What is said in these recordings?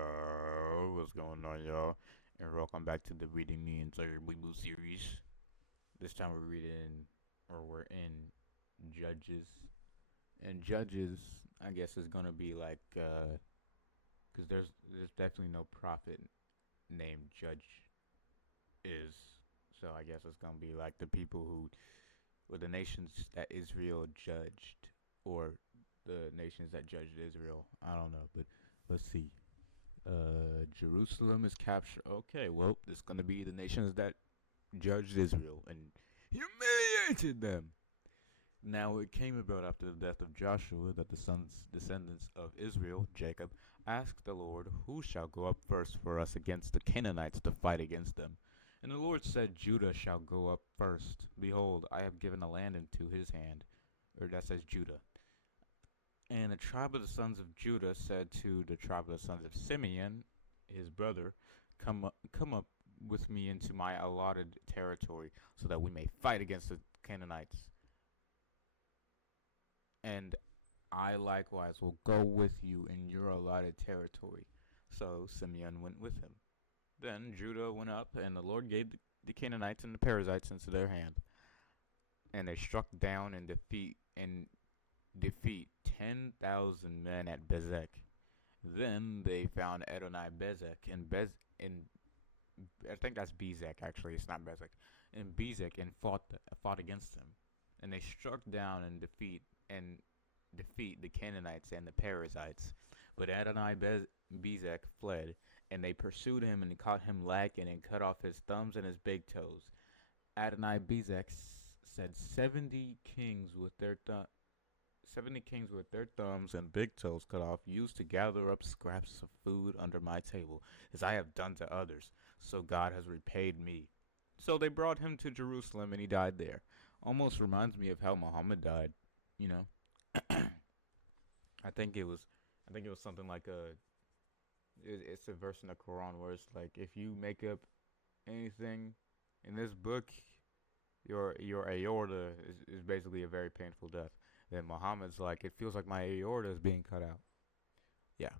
Yo, what's going on, y'all? And welcome back to the Reading the Entire Bible series. This time we're in Judges. And Judges, I guess, is gonna be like, cause there's definitely no prophet named Judge is. So I guess it's gonna be like the people or the nations that Israel judged, or the nations that judged Israel. I don't know, but let's see. Jerusalem is captured. Okay, well, it's gonna be the nations that judged Israel and humiliated them. Now it came about after the death of Joshua that the descendants of Israel, Jacob, asked the Lord, "Who shall go up first for us against the Canaanites to fight against them?" And the Lord said, "Judah shall go up first. Behold, I have given a land into his hand." Or that says Judah. And the tribe of the sons of Judah said to the tribe of the sons of Simeon, his brother, come up with me into my allotted territory, so that we may fight against the Canaanites. And I likewise will go with you in your allotted territory. So Simeon went with him. Then Judah went up, and the Lord gave the Canaanites and the Perizzites into their hand, and they struck down and defeat 10,000 men at Bezek. Then they found Adonai Bezek and I think that's Bezek actually. It's not Bezek. And Bezek and fought against them, and they struck down and defeat the Canaanites and the Perizzites. But Bezek fled, and they pursued him and caught him lacking and cut off his thumbs and his big toes. Adonai Bezek said 70 kings with their thumbs and big toes cut off used to gather up scraps of food under my table, as I have done to others. So God has repaid me. So they brought him to Jerusalem, and he died there. Almost reminds me of how Muhammad died. You know, I think it was, I think it was something like it's a verse in the Quran where it's like, if you make up anything in this book, your aorta is basically a very painful death. Then Muhammad's like, it feels like my aorta is being cut out. Yeah,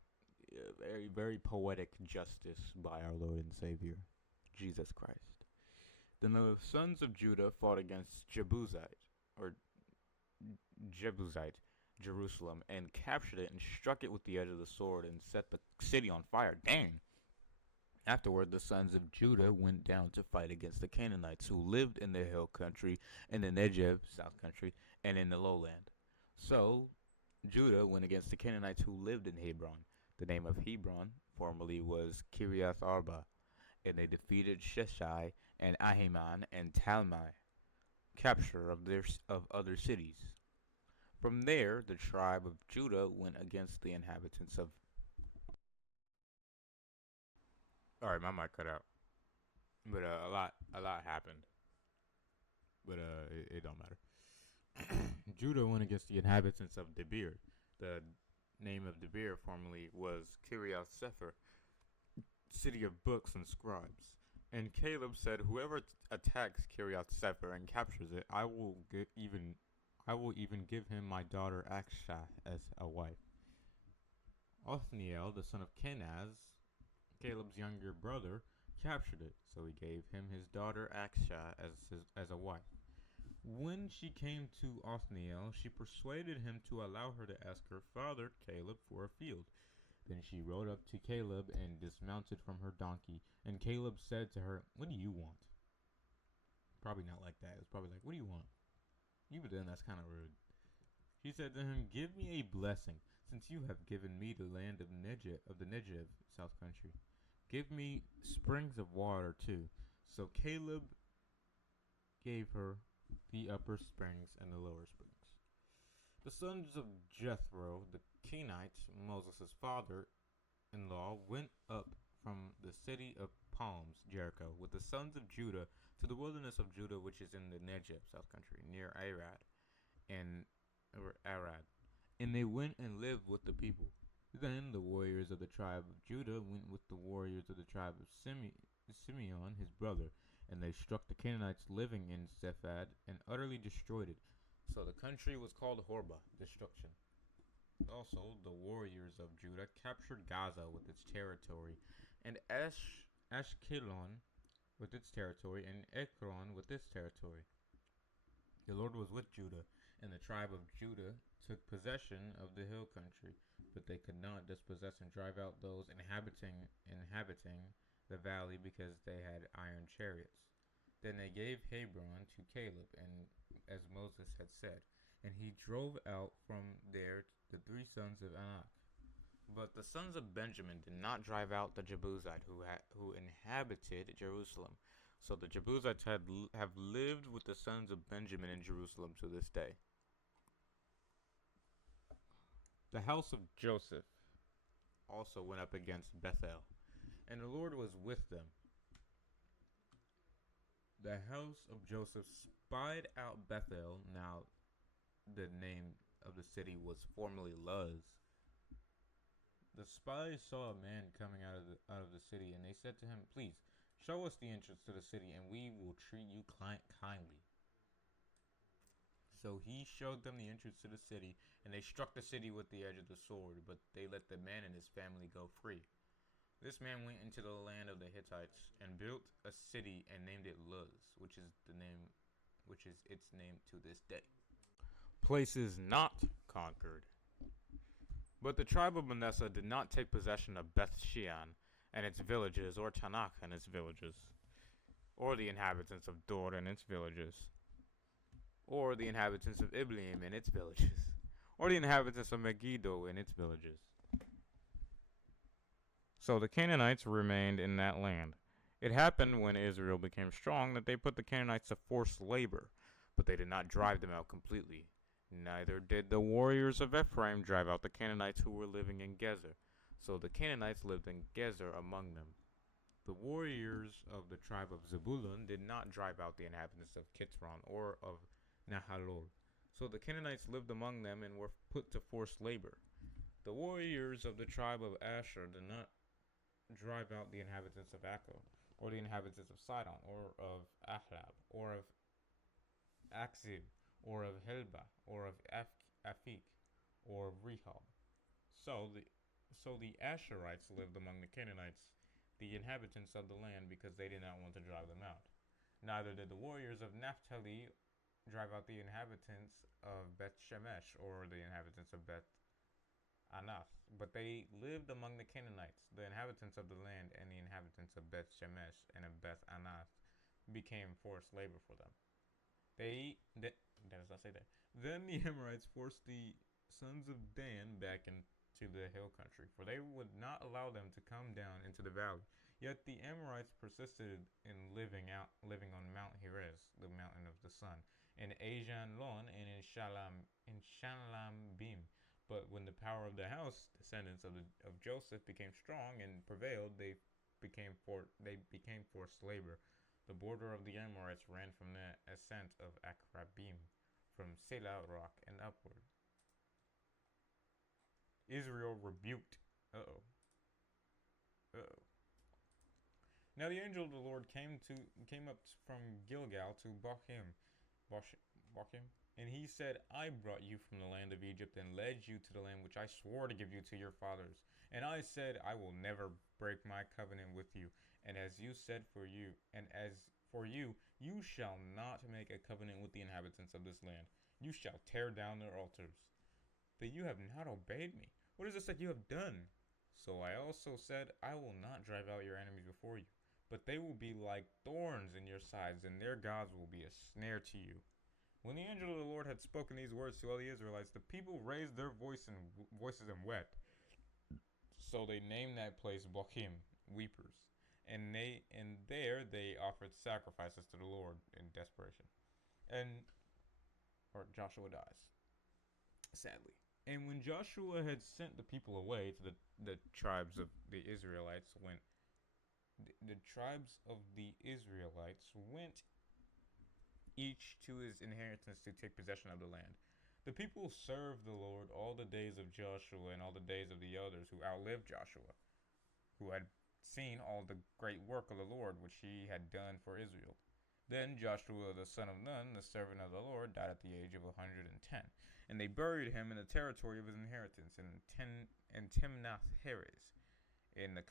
very very poetic justice by our Lord and Savior, Jesus Christ. Then the sons of Judah fought against or Jebusite, Jerusalem, and captured it and struck it with the edge of the sword and set the city on fire. Dang! Afterward, the sons of Judah went down to fight against the Canaanites who lived in the hill country, in the Negev, south country, and in the lowland. So Judah went against the Canaanites who lived in Hebron. The name of Hebron formerly was Kiriath Arba, and they defeated Sheshai and Ahiman and Talmai, capture of other cities. From there, the tribe of Judah went against the inhabitants of. All right, my mic cut out, but a lot happened, but it don't matter. Judah went against the inhabitants of Debir. The name of Debir formerly was Kiriath Sefer, city of books and scribes. And Caleb said, "Whoever attacks Kiriath Sefer and captures it, I will even give him my daughter Akshah as a wife." Othniel, the son of Kenaz, Caleb's younger brother, captured it, so he gave him his daughter Akshah as a wife. When she came to Othniel, she persuaded him to allow her to ask her father Caleb for a field. Then she rode up to Caleb and dismounted from her donkey, and Caleb said to her, "What do you want?" Probably not like that. It was probably like, "What do you want?" Even then, that's kind of rude. She said to him, "Give me a blessing, since you have given me the land of the Negev, south country. Give me springs of water too." So Caleb gave her the upper springs and the lower springs. The sons of Jethro, the Kenite, Moses' father-in-law, went up from the city of Palms, Jericho, with the sons of Judah to the wilderness of Judah, which is in the Negev, south country, near and Arad. And they went and lived with the people. Then the warriors of the tribe of Judah went with the warriors of the tribe of Simeon, his brother, and they struck the Canaanites living in Zephad and utterly destroyed it. So the country was called Horba, destruction. Also, the warriors of Judah captured Gaza with its territory, and Ashkelon with its territory, and Ekron with its territory. The Lord was with Judah, and the tribe of Judah took possession of the hill country, but they could not dispossess and drive out those inhabiting the valley because they had iron chariots. Then they gave Hebron to Caleb, and as Moses had said, and he drove out from there the 3 sons of Anak. But the sons of Benjamin did not drive out the Jebusite who inhabited Jerusalem. So the Jebusites have lived with the sons of Benjamin in Jerusalem to this day. The house of Joseph also went up against Bethel, and the Lord was with them. The house of Joseph spied out Bethel. Now the name of the city was formerly Luz. The spies saw a man coming out of the city, and they said to him, "Please, show us the entrance to the city, and we will treat you kindly." So he showed them the entrance to the city, and they struck the city with the edge of the sword, but they let the man and his family go free. This man went into the land of the Hittites and built a city and named it Luz, which is its name to this day. Places not conquered. But the tribe of Manasseh did not take possession of Beth Shean and its villages, or Tanakh and its villages, or the inhabitants of Dor and its villages, or the inhabitants of Ibleam and its villages, or the inhabitants of Megiddo and its villages. So the Canaanites remained in that land. It happened when Israel became strong that they put the Canaanites to forced labor, but they did not drive them out completely. Neither did the warriors of Ephraim drive out the Canaanites who were living in Gezer. So the Canaanites lived in Gezer among them. The warriors of the tribe of Zebulun did not drive out the inhabitants of Kitron or of Nahalol. So the Canaanites lived among them and were put to forced labor. The warriors of the tribe of Asher did not drive out the inhabitants of Akko, or the inhabitants of Sidon, or of Ahlab, or of Akzib, or of Helba, or of Afik, or of Rehob. So the Asherites lived among the Canaanites, the inhabitants of the land, because they did not want to drive them out. Neither did the warriors of Naphtali drive out the inhabitants of Beth Shemesh, or the inhabitants of Beth Anath, but they lived among the Canaanites. The inhabitants of the land and the inhabitants of Beth Shemesh and of Beth Anath became forced labor for them. That does not say that. Then the Amorites forced the sons of Dan back into the hill country, for they would not allow them to come down into the valley. Yet the Amorites persisted in living on Mount Heres, the mountain of the sun, in Ajan Lon and in Shalambim. But when the power of the house descendants of Joseph became strong and prevailed, they became forced labor. The border of the Amorites ran from the ascent of Akrabim, from Selah rock and upward. Israel rebuked. Now the angel of the Lord came up from Gilgal to Bochim, and he said, "I brought you from the land of Egypt and led you to the land which I swore to give you to your fathers. And I said, I will never break my covenant with you. And as for you, you shall not make a covenant with the inhabitants of this land. You shall tear down their altars. That you have not obeyed me. What is this that you have done?" So I also said, "I will not drive out your enemies before you, but they will be like thorns in your sides, and their gods will be a snare to you." When the angel of the Lord had spoken these words to all the Israelites, the people raised their voices and wept. So they named that place Bochim, weepers, and there they offered sacrifices to the Lord in desperation. Or Joshua dies, sadly. And when Joshua had sent the people away to the tribes of the Israelites went each to his inheritance to take possession of the land. The people served the Lord all the days of Joshua and all the days of the others who outlived Joshua, who had seen all the great work of the Lord which he had done for Israel. Then Joshua the son of Nun, the servant of the Lord, died at the age of 110, and they buried him in the territory of his inheritance in Timnath Heres, in the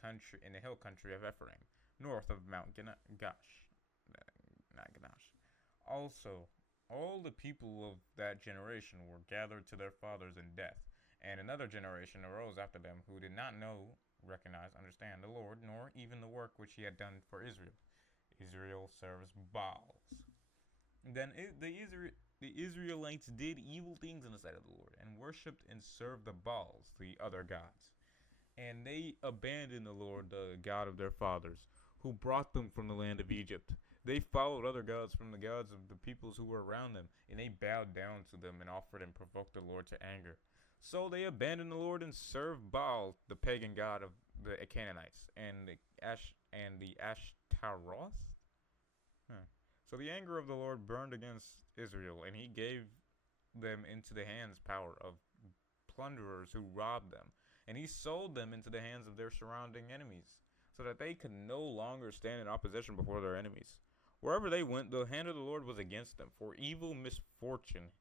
hill country of Ephraim, north of Mount Gash, not Ganash. Also, all the people of that generation were gathered to their fathers in death, and another generation arose after them who did not know, recognize, understand the Lord, nor even the work which he had done for Israel. Israel serves Baals. Then the Israelites did evil things in the sight of the Lord, and worshipped and served the Baals, the other gods. And they abandoned the Lord, the God of their fathers, who brought them from the land of Egypt. They followed other gods from the gods of the peoples who were around them, and they bowed down to them and offered and provoked the Lord to anger. So they abandoned the Lord and served Baal, the pagan god of the Canaanites, and the Ashtaroth. So the anger of the Lord burned against Israel, and he gave them into the power of plunderers who robbed them, and he sold them into the hands of their surrounding enemies, so that they could no longer stand in opposition before their enemies. Wherever they went, the hand of the Lord was against them, for evil misfortune,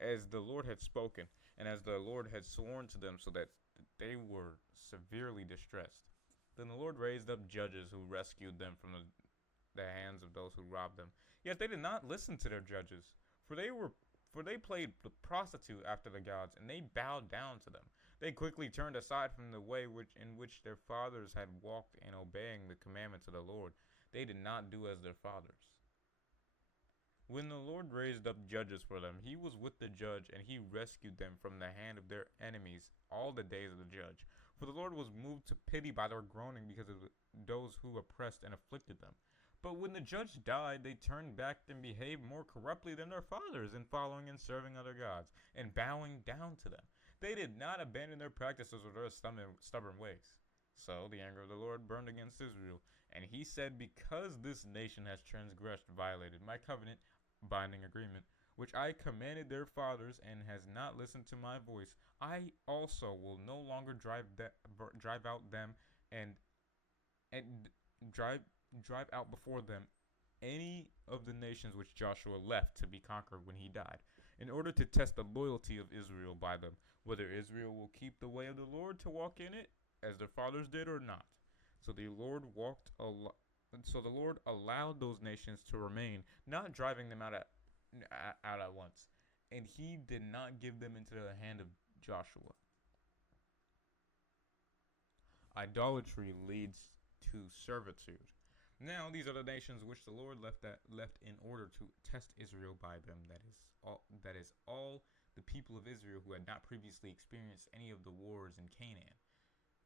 as the Lord had spoken, and as the Lord had sworn to them, so that they were severely distressed. Then the Lord raised up judges who rescued them from the hands of those who robbed them. Yet they did not listen to their judges, for they played the prostitute after the gods, and they bowed down to them. They quickly turned aside from the way in which their fathers had walked in obeying the commandments of the Lord. They did not do as their fathers. When the Lord raised up judges for them, he was with the judge, and he rescued them from the hand of their enemies all the days of the judge. For the Lord was moved to pity by their groaning because of those who oppressed and afflicted them. But when the judge died, they turned back and behaved more corruptly than their fathers in following and serving other gods and bowing down to them. They did not abandon their practices or their stubborn ways. So the anger of the Lord burned against Israel, and he said, because this nation has transgressed, violated my covenant, binding agreement, which I commanded their fathers, and has not listened to my voice, I also will no longer drive out them and drive out before them any of the nations which Joshua left to be conquered when he died, in order to test the loyalty of Israel by them, whether Israel will keep the way of the Lord to walk in it, as their fathers did, or not. So the Lord allowed those nations to remain, not driving them out at once, and he did not give them into the hand of Joshua. Idolatry leads to servitude. Now these are the nations which the Lord left in order to test Israel by them. That is all the people of Israel who had not previously experienced any of the wars in Canaan,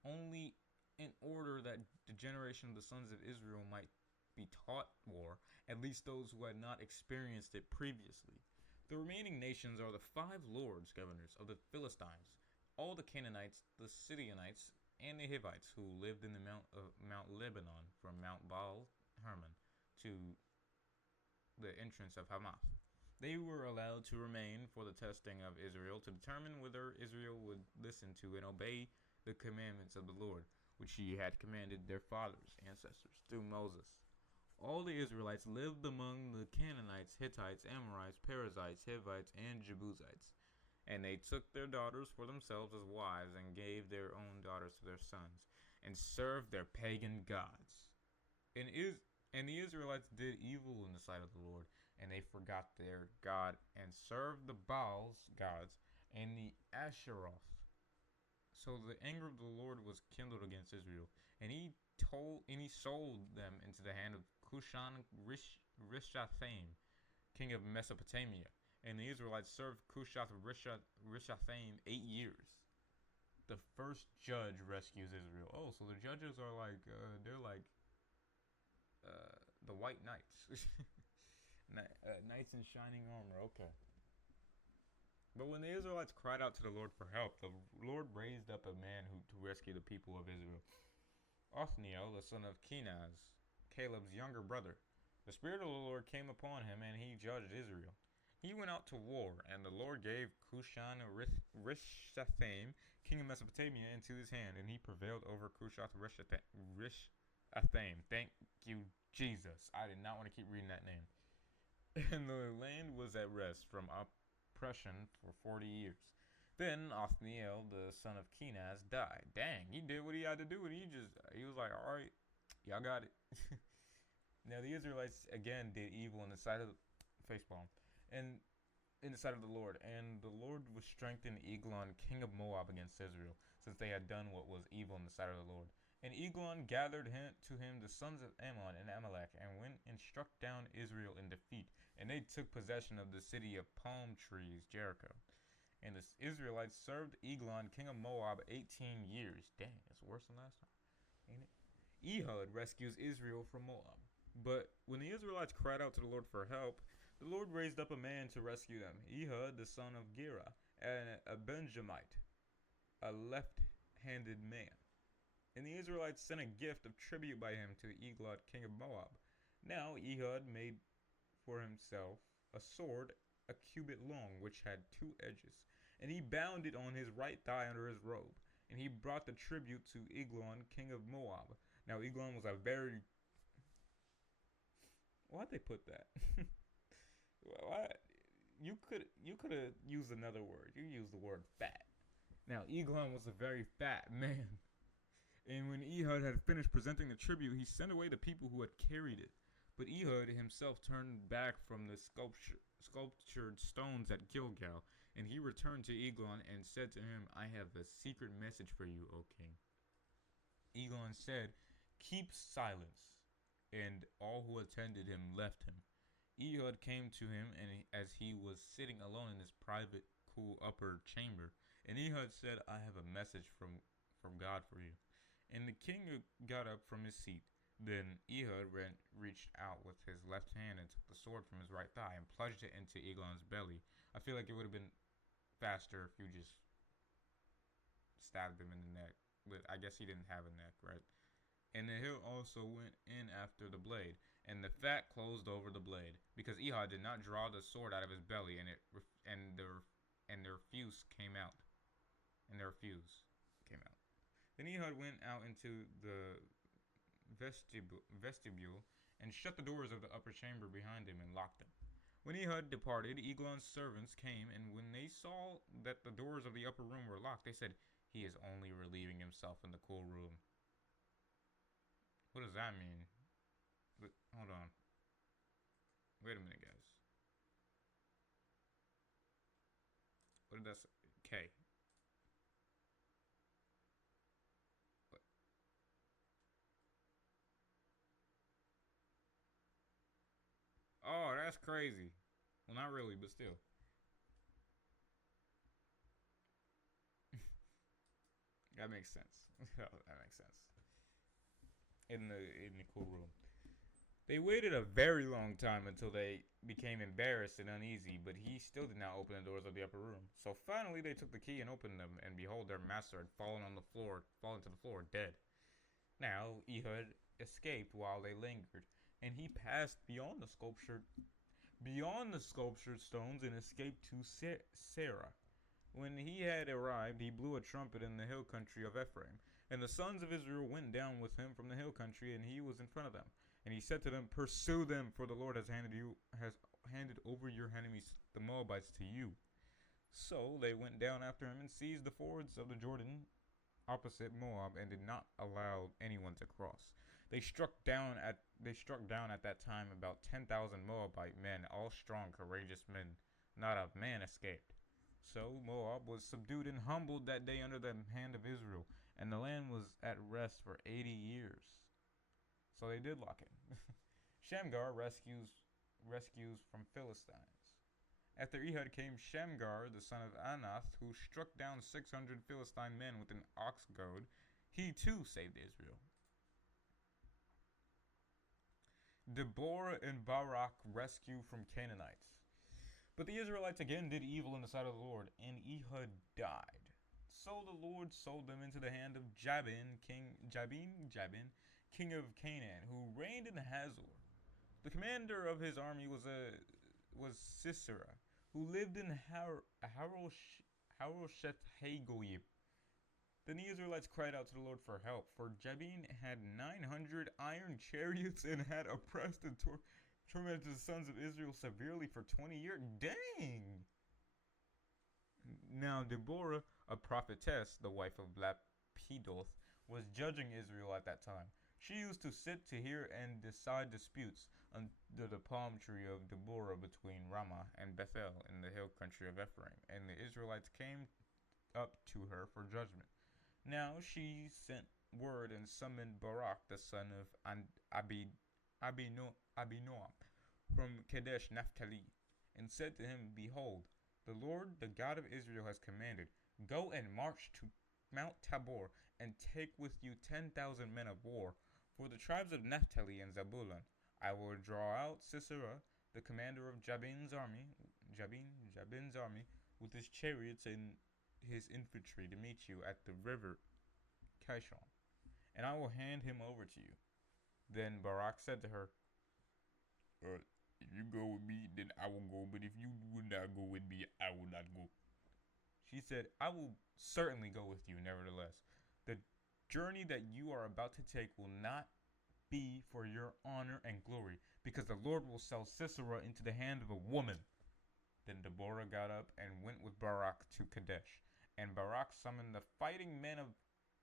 only in order that the generation of the sons of Israel might be taught war, at least those who had not experienced it previously. The remaining nations are the 5 lords, governors of the Philistines, all the Canaanites, the Sidonites, and the Hivites who lived in the Mount Lebanon, from Mount Baal Hermon to the entrance of Hamath. They were allowed to remain for the testing of Israel, to determine whether Israel would listen to and obey the commandments of the Lord, which he had commanded their fathers, ancestors, through Moses. All the Israelites lived among the Canaanites, Hittites, Amorites, Perizzites, Hivites, and Jebusites. And they took their daughters for themselves as wives, and gave their own daughters to their sons, and served their pagan gods. And the Israelites did evil in the sight of the Lord, and they forgot their God, and served the Baal's gods, and the Asheroth. So the anger of the Lord was kindled against Israel, and he sold them into the hand of Cushan Rishathaim, king of Mesopotamia. And the Israelites served Cushan Rishathaim 8 years. The first judge rescues Israel. Oh, so the judges are like, they're like the white knights. Knights in shining armor, okay. But when the Israelites cried out to the Lord for help, the Lord raised up a man to rescue the people of Israel. Othniel, the son of Kenaz, Caleb's younger brother. The Spirit of the Lord came upon him, and he judged Israel. He went out to war, and the Lord gave Cushan Rishathaim, king of Mesopotamia, into his hand, and he prevailed over Cushan Rishathaim. Thank you, Jesus. I did not want to keep reading that name. and the land was at rest from oppression for 40 years. Then Othniel, the son of Kenaz, died. Dang, he did what he had to do, and he was like, all right, y'all got it. Now the Israelites again did evil in the sight of facepalm, and in the sight of the Lord, and the Lord was strengthened Eglon, king of Moab, against Israel, since they had done what was evil in the sight of the Lord. And Eglon gathered to him the sons of Ammon and Abimelech, and went and struck down Israel in defeat, and they took possession of the city of palm trees, Jericho. And the Israelites served Eglon, king of Moab, 18 years. Dang, that's worse than last time, ain't it? Ehud rescues Israel from Moab. But when the Israelites cried out to the Lord for help, the Lord raised up a man to rescue them, Ehud, the son of Gera, a Benjamite, a left-handed man. And the Israelites sent a gift of tribute by him to Eglon, king of Moab. Now Ehud made for himself a sword a cubit long, which had 2 edges, and he bound it on his right thigh under his robe. And he brought the tribute to Eglon, king of Moab. Now Eglon was a very... Why'd they put that? Why? You could have used another word. You used the word fat. Now Eglon was a very fat man. And when Ehud had finished presenting the tribute, he sent away the people who had carried it. But Ehud himself turned back from the sculptured stones at Gilgal, and he returned to Eglon and said to him, I have a secret message for you, O king. Eglon said, keep silence. And all who attended him left him. Ehud came to him, and as he was sitting alone in his private, cool upper chamber, and Ehud said, I have a message from God for you. And the king got up from his seat. Then Ehud reached out with his left hand and took the sword from his right thigh and plunged it into Eglon's belly. I feel like it would have been faster if you just stabbed him in the neck. But I guess he didn't have a neck, right? And the hilt also went in after the blade, and the fat closed over the blade, because Ehud did not draw the sword out of his belly, and their fuse came out. Then Ehud went out into the vestibule and shut the doors of the upper chamber behind him and locked them. When Ehud departed, Eglon's servants came, and when they saw that the doors of the upper room were locked, they said, he is only relieving himself in the cool room. What does that mean? But, hold on. Wait a minute, guys. What did that say? K. What? Oh, that's crazy. Well, not really, but still. That makes sense. That makes sense. In the cool room. They waited a very long time until they became embarrassed and uneasy, but he still did not open the doors of the upper room. So finally they took the key and opened them, and behold, their master had fallen to the floor, dead. Now Ehud escaped while they lingered, and he passed beyond the sculptured stones and escaped to Sarah. When he had arrived, he blew a trumpet in the hill country of Ephraim, and the sons of Israel went down with him from the hill country, and he was in front of them. And he said to them, pursue them, for the Lord has handed over your enemies, the Moabites, to you. So they went down after him and seized the fords of the Jordan opposite Moab, and did not allow anyone to cross. They struck down at that time about 10,000 Moabite men, all strong, courageous men. Not a man escaped. So Moab was subdued and humbled that day under the hand of Israel, and the land was at rest for 80 years. So they did lock in. Shamgar rescues from Philistines. After Ehud came Shamgar, the son of Anath, who struck down 600 Philistine men with an ox goad. He too saved Israel. Deborah and Barak rescue from Canaanites. But the Israelites again did evil in the sight of the Lord, and Ehud died. So the Lord sold them into the hand of Jabin, king of Canaan, who reigned in Hazor. The commander of his army was Sisera, who lived in Harosheth-Hagoyim. Then the Israelites cried out to the Lord for help, for Jabin had 900 iron chariots and had oppressed and tormented the sons of Israel severely for 20 years. Dang! Now Deborah, a prophetess, the wife of Lapidoth, was judging Israel at that time. She used to sit to hear and decide disputes under the palm tree of Deborah between Ramah and Bethel in the hill country of Ephraim, and the Israelites came up to her for judgment. Now she sent word and summoned Barak, the son of Abinoam, from Kadesh Naphtali, and said to him, Behold, the Lord, the God of Israel, has commanded, Go and march to Mount Tabor, and take with you 10,000 men of war. For the tribes of Naphtali and Zebulun, I will draw out Sisera, the commander of Jabin's army, with his chariots and his infantry to meet you at the river Kishon, and I will hand him over to you. Then Barak said to her, If you go with me, then I will go, but if you would not go with me, I will not go. She said, I will certainly go with you, nevertheless. The journey that you are about to take will not be for your honor and glory, because the Lord will sell Sisera into the hand of a woman. Then Deborah got up and went with Barak to Kadesh, and Barak summoned the fighting men of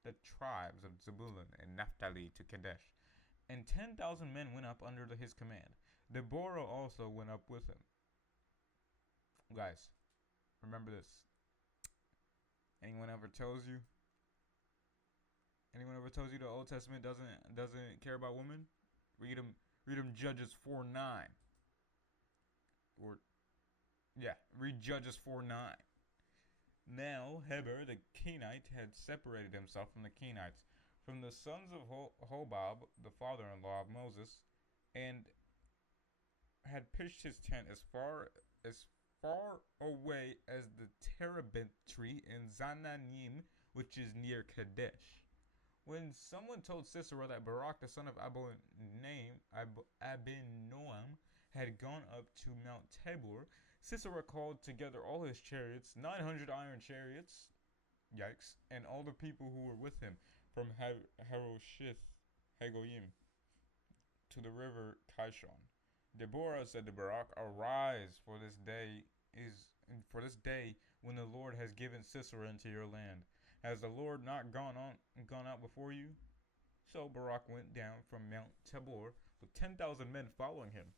the tribes of Zebulun and Naphtali to Kadesh, and 10,000 men went up under his command. Deborah also went up with him. Guys, remember this. Anyone ever tells you the Old Testament doesn't care about women? Read them Judges 4:9. Read Judges 4:9. Now Heber the Kenite had separated himself from the Kenites, from the sons of Hobab, the father-in-law of Moses, and had pitched his tent as far away as the terebinth tree in Zananim, which is near Kadesh. When someone told Sisera that Barak, the son of Abinoam, had gone up to Mount Tabor, Sisera called together all his chariots, 900 iron chariots, yikes, and all the people who were with him, from Harosheth Hagoyim to the river Kishon. Deborah said to Barak, Arise, for this day when the Lord has given Sisera into your land. Has the Lord not gone out before you? So Barak went down from Mount Tabor with 10,000 men following him.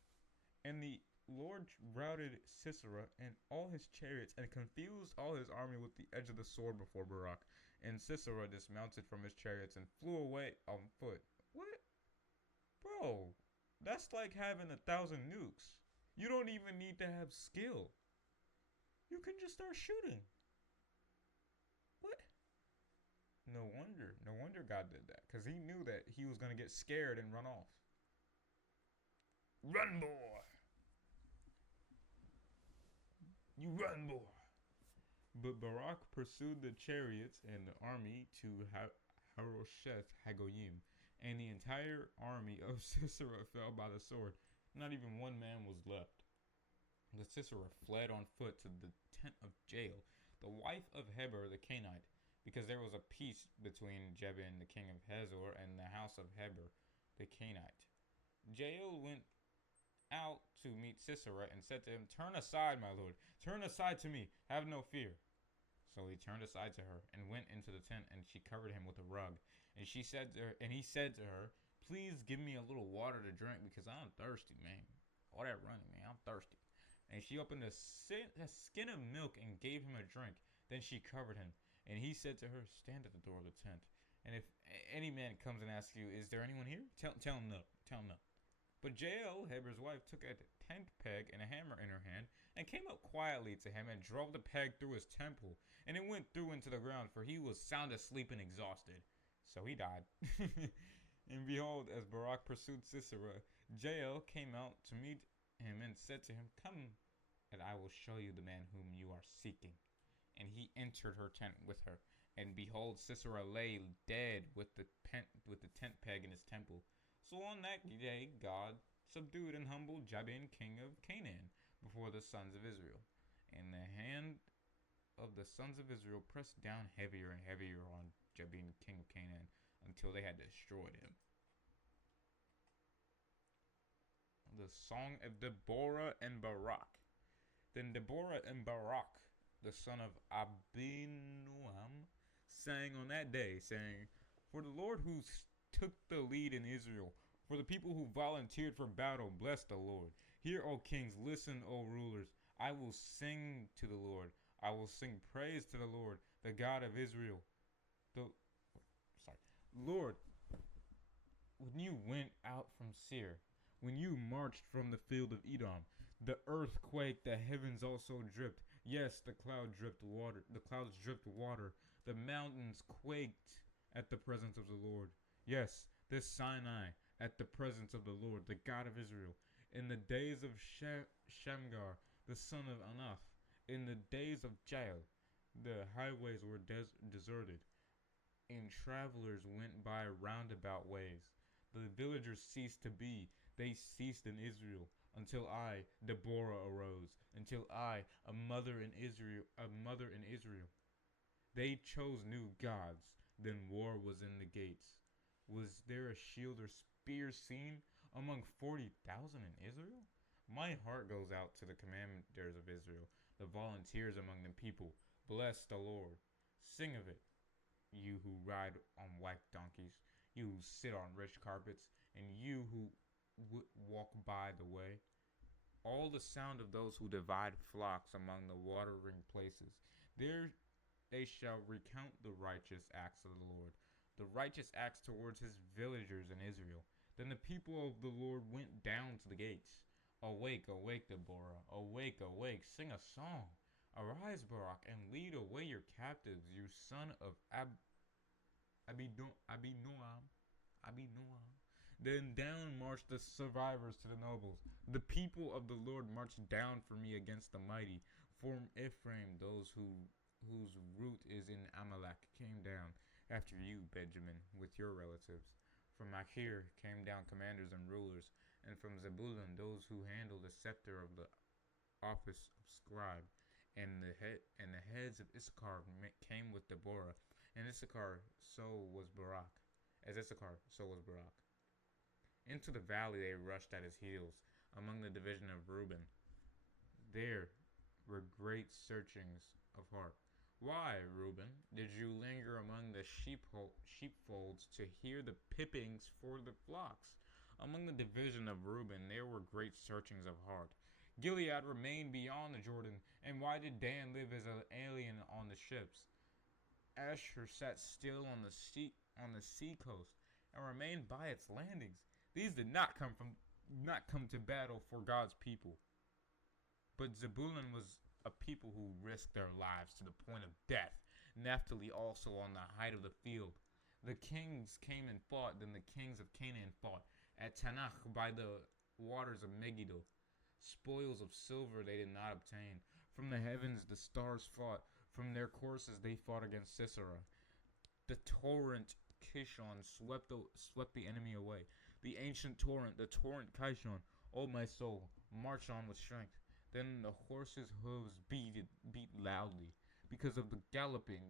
And the Lord routed Sisera and all his chariots and confused all his army with the edge of the sword before Barak. And Sisera dismounted from his chariots and flew away on foot. What? Bro, that's like having 1,000 nukes. You don't even need to have skill. You can just start shooting. What? No wonder God did that, because he knew that he was going to get scared and run off. Run, boy! You run, boy! But Barak pursued the chariots and the army to Harosheth Hagoyim, and the entire army of Sisera fell by the sword. Not even one man was left. But Sisera fled on foot to the tent of Jael, the wife of Heber the Kenite, because there was a peace between Jabin the king of Hazor and the house of Heber the Kenite. Jael went out to meet Sisera and said to him, Turn aside, my lord, turn aside to me, have no fear. So he turned aside to her and went into the tent, and she covered him with a rug. And he said to her, Please give me a little water to drink, because I'm thirsty, man. All that running, man, I'm thirsty. And she opened a skin of milk and gave him a drink. Then she covered him. And he said to her, Stand at the door of the tent. And if any man comes and asks you, Is there anyone here? Tell him no. Tell him no. But Jael, Heber's wife, took a tent peg and a hammer in her hand and came up quietly to him and drove the peg through his temple. And it went through into the ground, for he was sound asleep and exhausted. So he died. And behold, as Barak pursued Sisera, Jael came out to meet him and said to him, Come, and I will show you the man whom you are seeking. And he entered her tent with her. And behold, Sisera lay dead with the tent peg in his temple. So on that day God subdued and humbled Jabin, king of Canaan, before the sons of Israel. And the hand of the sons of Israel pressed down heavier and heavier on Jabin, king of Canaan, until they had destroyed him. The the song of Deborah and Barak. Then Deborah and Barak, the son of Abinoam, sang on that day, saying, For the Lord who took the lead in Israel, for the people who volunteered for battle, bless the Lord. Hear, O kings, listen, O rulers. I will sing to the Lord. I will sing praise to the Lord, the God of Israel. The Lord, when you went out from Seir, when you marched from the field of Edom, the earth quaked, the heavens also dripped. Yes, the clouds dripped water. The mountains quaked at the presence of the Lord. Yes, this Sinai at the presence of the Lord, the God of Israel. In the days of Shamgar, the son of Anaph, in the days of Jael, the highways were deserted, and travelers went by roundabout ways. The villagers ceased to be, they ceased in Israel, until I, Deborah, arose, until I, a mother in Israel. They chose new gods, then war was in the gates. Was there a shield or spear seen among 40,000 in Israel? My heart goes out to the commanders of Israel, the volunteers among the people. Bless the Lord. Sing of it, you who ride on white donkeys, you who sit on rich carpets, and you who walk by the way. All the sound of those who divide flocks among the watering places. There they shall recount the righteous acts of the Lord, the righteous acts towards his villagers in Israel. Then the people of the Lord went down to the gates. Awake, awake, Deborah. Awake, awake. Sing a song. Arise, Barak, and lead away your captives, you son of Abinoam. Then down marched the survivors to the nobles. The people of the Lord marched down for me against the mighty. From Ephraim, those whose root is in Abimelech came down. After you, Benjamin, with your relatives. From Machir came down commanders and rulers, and from Zebulun those who handled the scepter of the office of scribe. And the heads of Issachar came with Deborah, and Issachar so was Barak. Into the valley they rushed at his heels, among the division of Reuben. There were great searchings of heart. Why, Reuben, did you linger among the sheepfolds to hear the pippings for the flocks? Among the division of Reuben there were great searchings of heart. Gilead remained beyond the Jordan, and why did Dan live as an alien on the ships? Asher sat still on the sea coast, and remained by its landings. These did not come to battle for God's people. But Zebulun was a people who risked their lives to the point of death. Naphtali also on the height of the field. The kings came and fought, then the kings of Canaan fought at Tanakh by the waters of Megiddo. Spoils of silver they did not obtain. From the heavens the stars fought. From their courses they fought against Sisera. The torrent Kishon swept the enemy away. The ancient torrent, the torrent Kishon, O my soul, march on with strength. Then the horse's hooves beat loudly, because of the galloping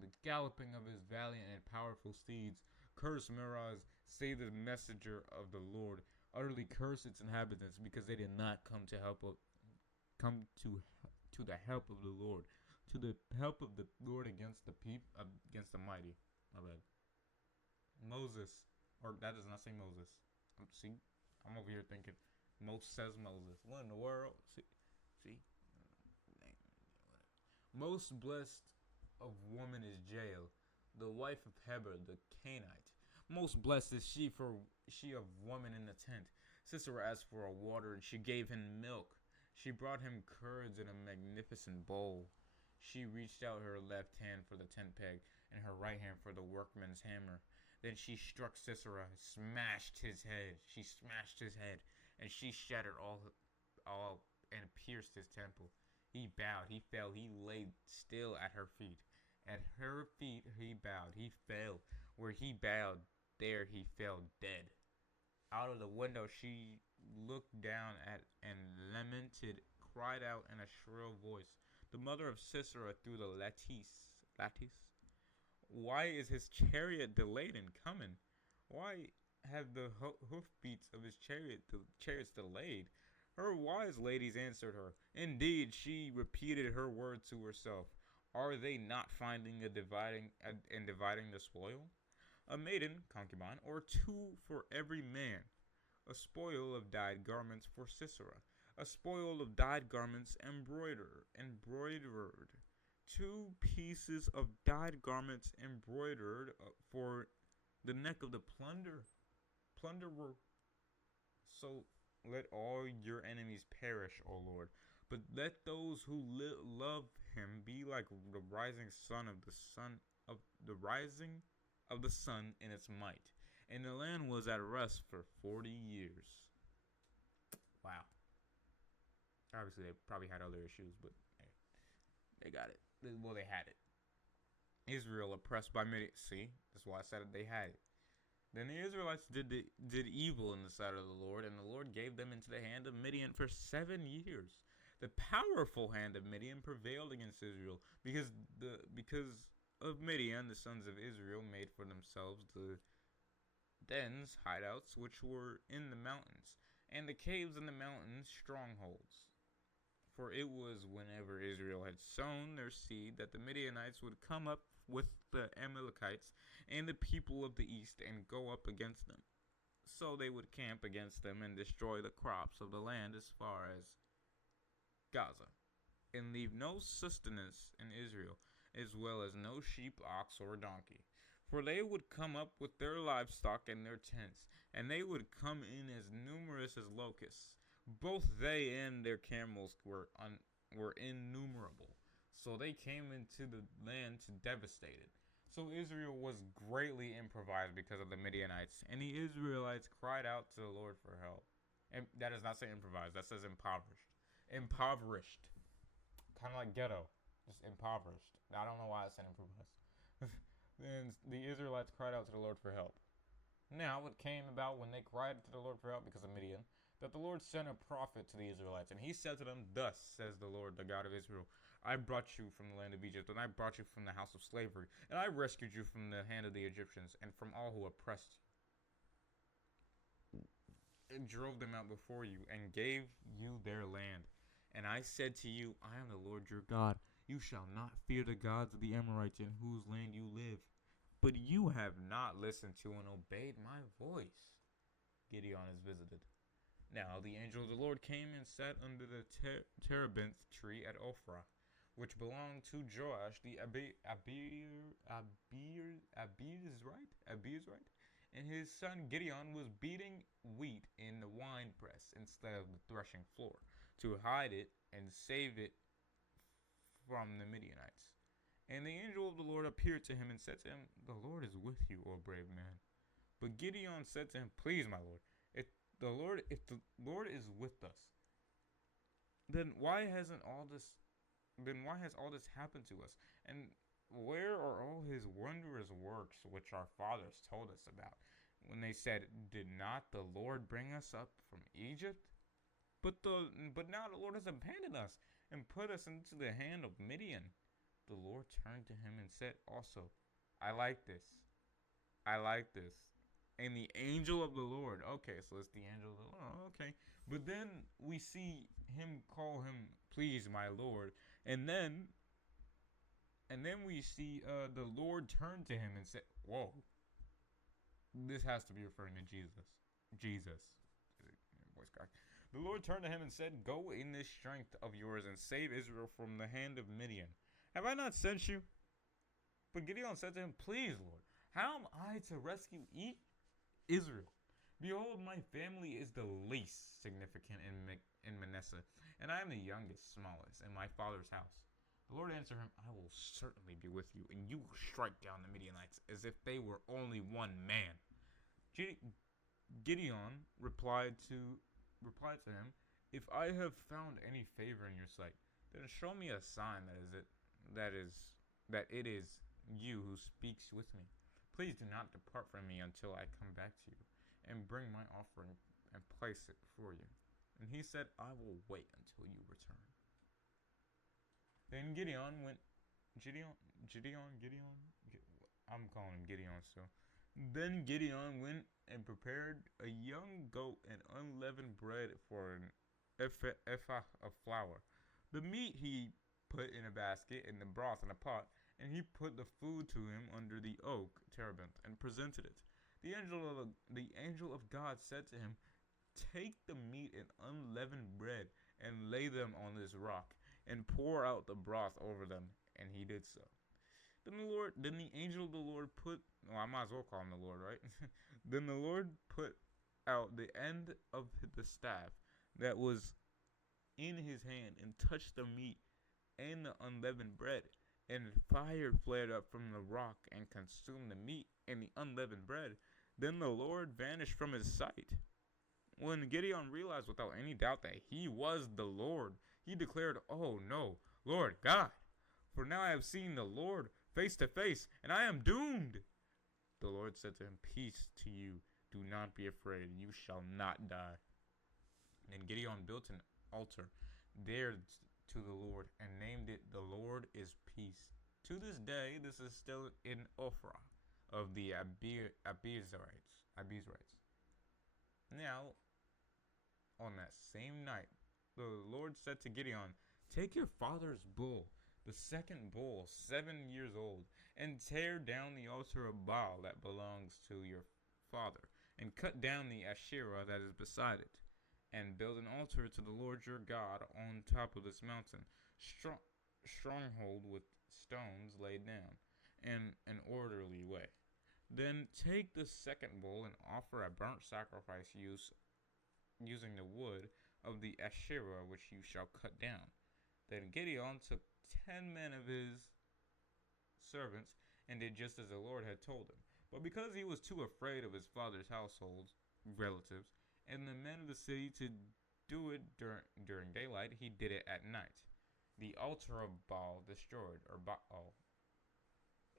of his valiant and powerful steeds. Curse Meroz, say the messenger of the Lord. Utterly curse its inhabitants, because they did not come to the help of the Lord, to the help of the Lord against the mighty. My bad. Moses, or that does not say Moses. See, I'm over here thinking, most says Moses. What in the world? See, most blessed of woman is Jael, the wife of Heber the Canaanite. Most blessed is she of woman in the tent. Sisera asked for a water, and she gave him milk. She brought him curds in a magnificent bowl. She reached out her left hand for the tent peg, and her right hand for the workman's hammer. Then she struck Sisera, smashed his head, and she shattered all and pierced his temple. He bowed, he fell, he lay still at her feet. At her feet he bowed, he fell. Where he bowed, there he fell dead. Out of the window she looked down at and lamented, cried out in a shrill voice. The mother of Sisera threw the lattice. Why is his chariot delayed in coming? Why have the hoofbeats of his chariots delayed? Her wise ladies answered her. Indeed, she repeated her word to herself. Are they not finding a dividing and dividing the spoil? A maiden, concubine, or two for every man. A spoil of dyed garments for Sisera. A spoil of dyed garments embroidered. 2 pieces of dyed garments embroidered for the neck of the plunderer. So let all your enemies perish, O Lord. But let those who love him be like the rising sun of the sun of the rising of the sun in its might. And the land was at rest for 40 years. Wow. Obviously, they probably had other issues, but hey, they got it. Well, they had it. Israel oppressed by Midian. See, that's why I said it, they had it. Then the Israelites did evil in the sight of the Lord, and the Lord gave them into the hand of Midian for 7 years. The powerful hand of Midian prevailed against Israel because of Midian, the sons of Israel made for themselves the dens, hideouts, which were in the mountains, and the caves in the mountains, strongholds. For it was whenever Israel had sown their seed that the Midianites would come up with the Amalekites and the people of the east and go up against them. So they would camp against them and destroy the crops of the land as far as Gaza, and leave no sustenance in Israel, as well as no sheep, ox, or donkey. For they would come up with their livestock and their tents, and they would come in as numerous as locusts. Both they and their camels were innumerable. So they came into the land to devastate it. So Israel was greatly impoverished because of the Midianites, and the Israelites cried out to the Lord for help. And that does not say improvised, that says impoverished. Impoverished. Kind of like ghetto, just impoverished. I don't know why I said improvised. Then the Israelites cried out to the Lord for help. Now it came about when they cried to the Lord for help because of Midian, that the Lord sent a prophet to the Israelites, and he said to them, Thus says the Lord, the God of Israel, I brought you from the land of Egypt, and I brought you from the house of slavery, and I rescued you from the hand of the Egyptians, and from all who oppressed you, and drove them out before you, and gave you their land. And I said to you, I am the Lord your God. You shall not fear the gods of the Amorites in whose land you live. But you have not listened to and obeyed my voice. Gideon is visited. Now the angel of the Lord came and sat under the terebinth tree at Ophrah, which belonged to Joash the Abiezrite, and his son Gideon was beating wheat in the winepress instead of the threshing floor, to hide it and save it from the Midianites. And the angel of the Lord appeared to him and said to him, The Lord is with you, O brave man. But Gideon said to him, Please, my Lord, if the Lord is with us, then why has all this happened to us? And where are all his wondrous works which our fathers told us about, when they said, Did not the Lord bring us up from Egypt? But now the Lord has abandoned us and put us into the hand of Midian. The Lord turned to him and said also, I like this. And the angel of the Lord. Okay, so it's the angel of the Lord. Okay. But then we see him call him, Please, my Lord. And then we see the Lord turn to him and say, Whoa. This has to be referring to Jesus. Voice crack. The Lord turned to him and said, Go in this strength of yours and save Israel from the hand of Midian. Have I not sent you? But Gideon said to him, Please, Lord, how am I to rescue Israel? Behold, my family is the least significant in Manasseh, and I am the youngest, smallest, in my father's house. The Lord answered him, I will certainly be with you, and you will strike down the Midianites as if they were only one man. Gideon replied to him, If I have found any favor in your sight, then show me a sign that it is you who speaks with me. Please do not depart from me until I come back to you, and bring my offering and place it before you. And he said, I will wait until you return. Then Gideon went. I'm calling him Gideon still. Then Gideon went and prepared a young goat and unleavened bread for ephah of flour. The meat he put in a basket, and the broth in a pot, and he put the food to him under the oak terebinth, and presented it. The angel of God said to him, "Take the meat and unleavened bread, and lay them on this rock, and pour out the broth over them." And he did so. Then the angel of the Lord put, I might as well call him the Lord, right? Then the Lord put out the end of the staff that was in his hand, and touched the meat and the unleavened bread. And fire flared up from the rock and consumed the meat and the unleavened bread. Then the Lord vanished from his sight. When Gideon realized without any doubt that he was the Lord, he declared, "Oh no, Lord God, for now I have seen the Lord face to face, and I am doomed." The Lord said to him, "Peace to you. Do not be afraid. You shall not die." And Gideon built an altar there to the Lord and named it "The Lord is Peace." To this day, this is still in Ophrah of the Abizrites. Now, on that same night, the Lord said to Gideon, "Take your father's bull, the second bull, 7 years old, and tear down the altar of Baal that belongs to your father, and cut down the Asherah that is beside it, and build an altar to the Lord your God on top of this mountain, stronghold with stones laid down, in an orderly way. Then take the second bull and offer a burnt sacrifice using the wood of the Asherah which you shall cut down." Then Gideon took 10 men of his servants and did just as the Lord had told him. But because he was too afraid of his father's household relatives and the men of the city to do it during daylight, he did it at night. The altar of Baal destroyed, or Baal.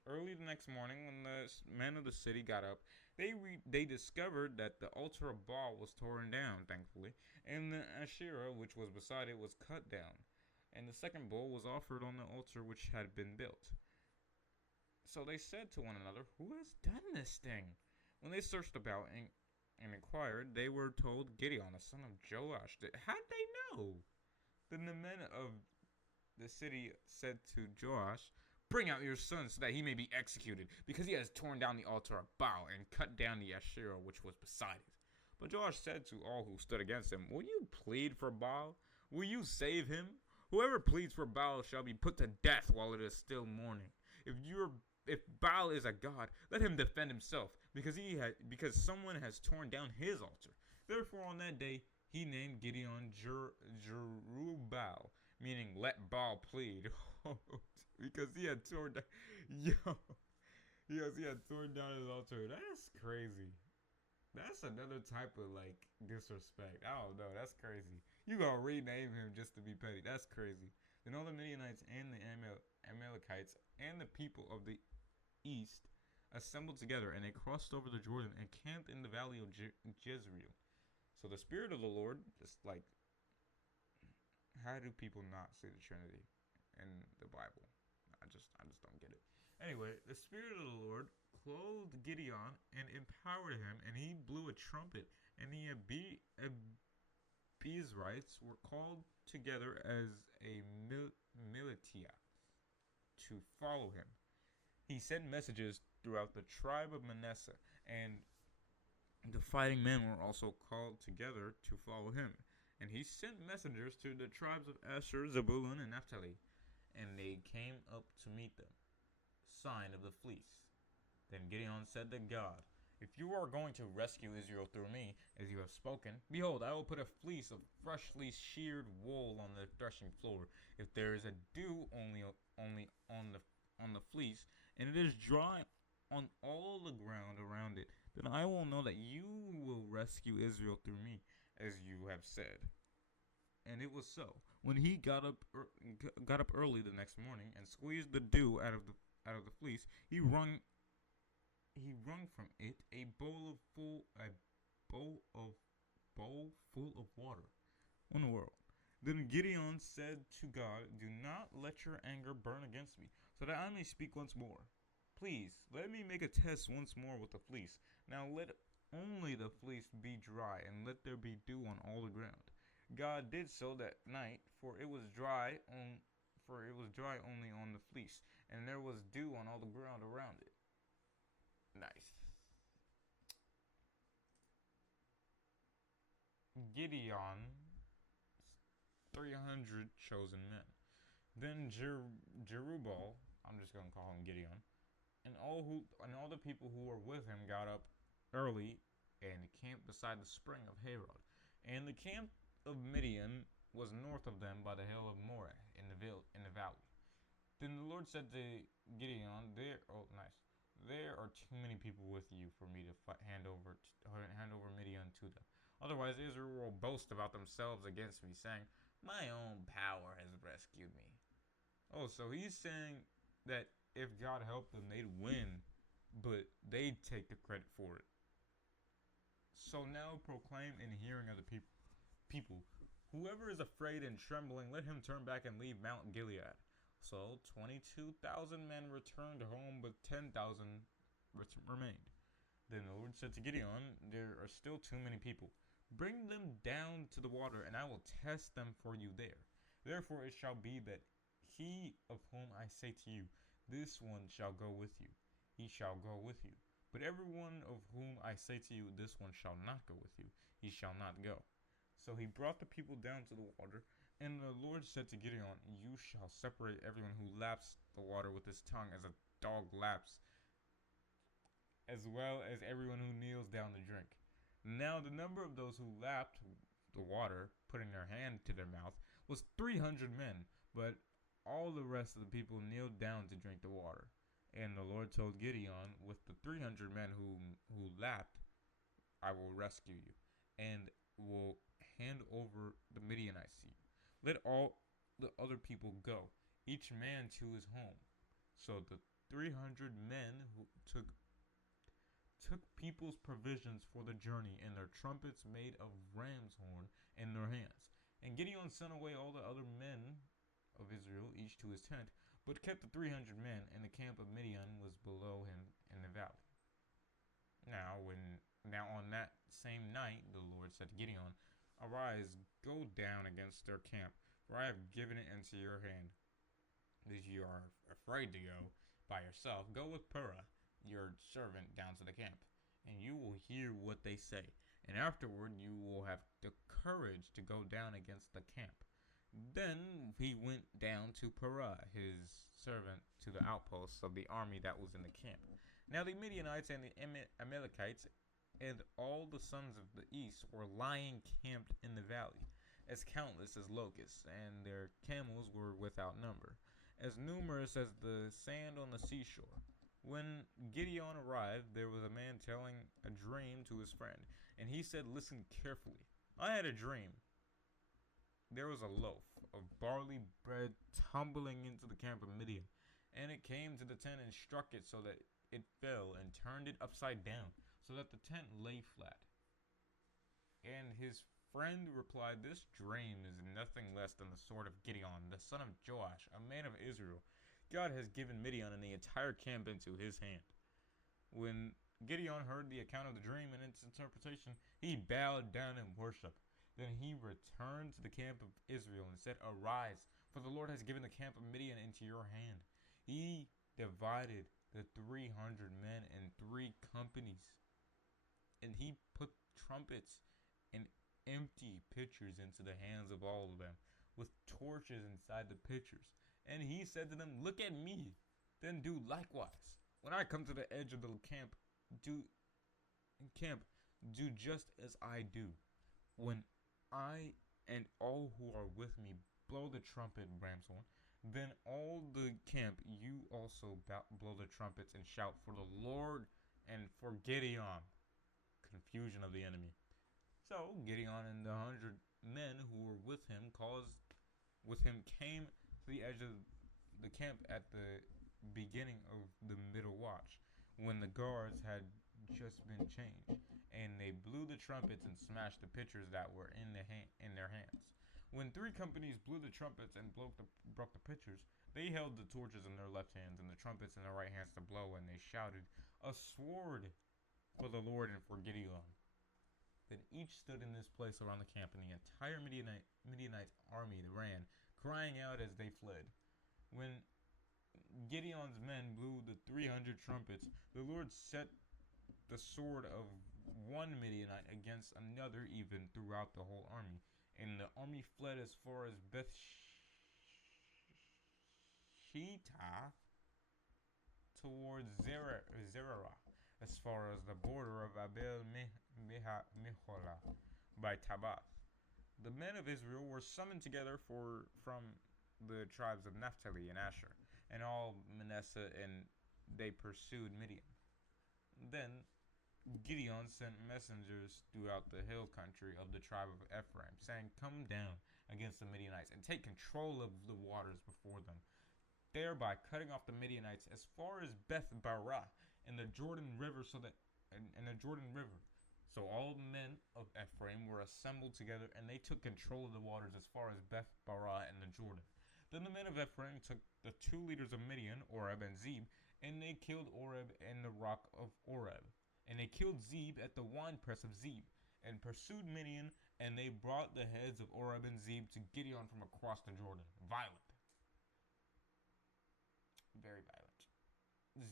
Early the next morning, when the men of the city got up, they discovered that the altar of Baal was torn down, thankfully, and the Asherah which was beside it was cut down, and the second bull was offered on the altar which had been built. So they said to one another, "Who has done this thing?" When they searched about and inquired, they were told, "Gideon, the son of Joash." How'd they know? Then the men of the city said to Joash, "Bring out your son so that he may be executed, because he has torn down the altar of Baal and cut down the Asherah which was beside it." But Joash said to all who stood against him, "Will you plead for Baal? Will you save him? Whoever pleads for Baal shall be put to death while it is still morning. If Baal is a god, let him defend himself, because someone has torn down his altar." Therefore, on that day, he named Gideon Jerubbaal, meaning "let Baal plead," because he had torn down. Yes, he had torn down his altar. That's crazy. That's another type of disrespect. I don't know. That's crazy. You gonna rename him just to be petty? That's crazy. Then all the Midianites and the Amalekites and the people of the east assembled together, and they crossed over the Jordan and camped in the valley of Jezreel. So the Spirit of the Lord, just how do people not see the Trinity in the Bible? I just don't get it. Anyway, the Spirit of the Lord clothed Gideon and empowered him, and he blew a trumpet, and the Abizrites were called together as a militia to follow him. He sent messages throughout the tribe of Manasseh, and the fighting men were also called together to follow him. And he sent messengers to the tribes of Asher, Zebulun, and Naphtali, and they came up to meet them. Sign of the fleece. Then Gideon said to God, "If you are going to rescue Israel through me, as you have spoken, behold, I will put a fleece of freshly sheared wool on the threshing floor. If there is a dew only on the fleece, and it is dry on all the ground around it, then I will know that you will rescue Israel through me, as you have said." And it was so. When he got up early the next morning and squeezed the dew out of the fleece, he wrung from it a bowl full of water. On the world. Then Gideon said to God, "Do not let your anger burn against me, so that I may speak once more. Please, let me make a test once more with the fleece. Now let only the fleece be dry, and let there be dew on all the ground." God did so that night, for it was dry only on the fleece, and there was dew on all the ground around it. Nice. Gideon, 300 chosen men. Then Jerubbaal, I'm just gonna call him Gideon, and all the people who were with him got up early and camped beside the spring of Harod. And the camp of Midian was north of them by the hill of Moreh in the valley. Then the Lord said to Gideon, there are too many people with you for me to hand over Midian to them. Otherwise, Israel will boast about themselves against me, saying, my own power has rescued me. Oh, so he's saying that if God helped them, they'd win, but they'd take the credit for it. So now proclaim in hearing of the people, whoever is afraid and trembling, let him turn back and leave Mount Gilead. So 22,000 men returned home, but 10,000 remained. Then the Lord said to Gideon, there are still too many people. Bring them down to the water, and I will test them for you there. Therefore it shall be that he of whom I say to you, this one shall go with you. He shall go with you. But everyone of whom I say to you, this one shall not go with you. He shall not go. So he brought the people down to the water, and the Lord said to Gideon, you shall separate everyone who laps the water with his tongue as a dog laps, as well as everyone who kneels down to drink. Now the number of those who lapped the water, putting their hand to their mouth, was 300 men, but all the rest of the people kneeled down to drink the water. And the Lord told Gideon, with the 300 men who lapped, I will rescue you, and will hand over the Midianites to you. Let all the other people go, each man to his home. So the 300 men who took people's provisions for the journey, and their trumpets made of ram's horn in their hands. And Gideon sent away all the other men of Israel, each to his tent, but kept the 300 men, and the camp of Midian was below him in the valley. Now on that same night, the Lord said to Gideon, arise, go down against their camp, for I have given it into your hand. If you are afraid to go by yourself, go with Purah, your servant, down to the camp, and you will hear what they say, and afterward you will have the courage to go down against the camp. Then he went down to Purah, his servant, to the outposts of the army that was in the camp. Now the Midianites and the Amalekites and all the sons of the east were lying camped in the valley, as countless as locusts, and their camels were without number, as numerous as the sand on the seashore. When Gideon arrived, there was a man telling a dream to his friend, and he said, listen carefully. I had a dream. There was a loaf of barley bread tumbling into the camp of Midian, and it came to the tent and struck it so that it fell, and turned it upside down, so that the tent lay flat. And his friend replied, this dream is nothing less than the sword of Gideon, the son of Joash, a man of Israel. God has given Midian and the entire camp into his hand. When Gideon heard the account of the dream and its interpretation, he bowed down and worshipped. Then he returned to the camp of Israel and said, arise, for the Lord has given the camp of Midian into your hand. He divided the 300 men in 3 companies, and he put trumpets and empty pitchers into the hands of all of them, with torches inside the pitchers. And he said to them, look at me, then do likewise. When I come to the edge of the camp, do just as I do. When I and all who are with me blow the trumpet, ram's horn, then all the camp, you also blow the trumpets and shout for the Lord and for Gideon. Confusion of the enemy. So Gideon and the 100 men who were with him came to the edge of the camp at the beginning of the middle watch, when the guards had just been changed, and they blew the trumpets and smashed the pitchers that were in their hands. When 3 companies blew the trumpets and broke the pitchers, they held the torches in their left hands and the trumpets in their right hands to blow, and they shouted, a sword for the Lord and for Gideon. Then each stood in this place around the camp, and the entire Midianite army ran, crying out as they fled. When Gideon's men blew the 300 trumpets, the Lord set the sword of one Midianite against another even throughout the whole army. And the army fled as far as Bethshita towards Zerah, as far as the border of Abel Meholah by Tabath. The men of Israel were summoned together from the tribes of Naphtali and Asher, and all Manasseh, and they pursued Midian. Then Gideon sent messengers throughout the hill country of the tribe of Ephraim, saying, "Come down against the Midianites and take control of the waters before them," thereby cutting off the Midianites as far as Beth Barah and the Jordan River, So all the men of Ephraim were assembled together, and they took control of the waters as far as Beth Barah and the Jordan. Then the men of Ephraim took the two leaders of Midian, Oreb and Zeb, and they killed Oreb in the rock of Oreb. And they killed Zeb at the winepress of Zeb, and pursued Midian, and they brought the heads of Oreb and Zeb to Gideon from across the Jordan. Violent. Very violent.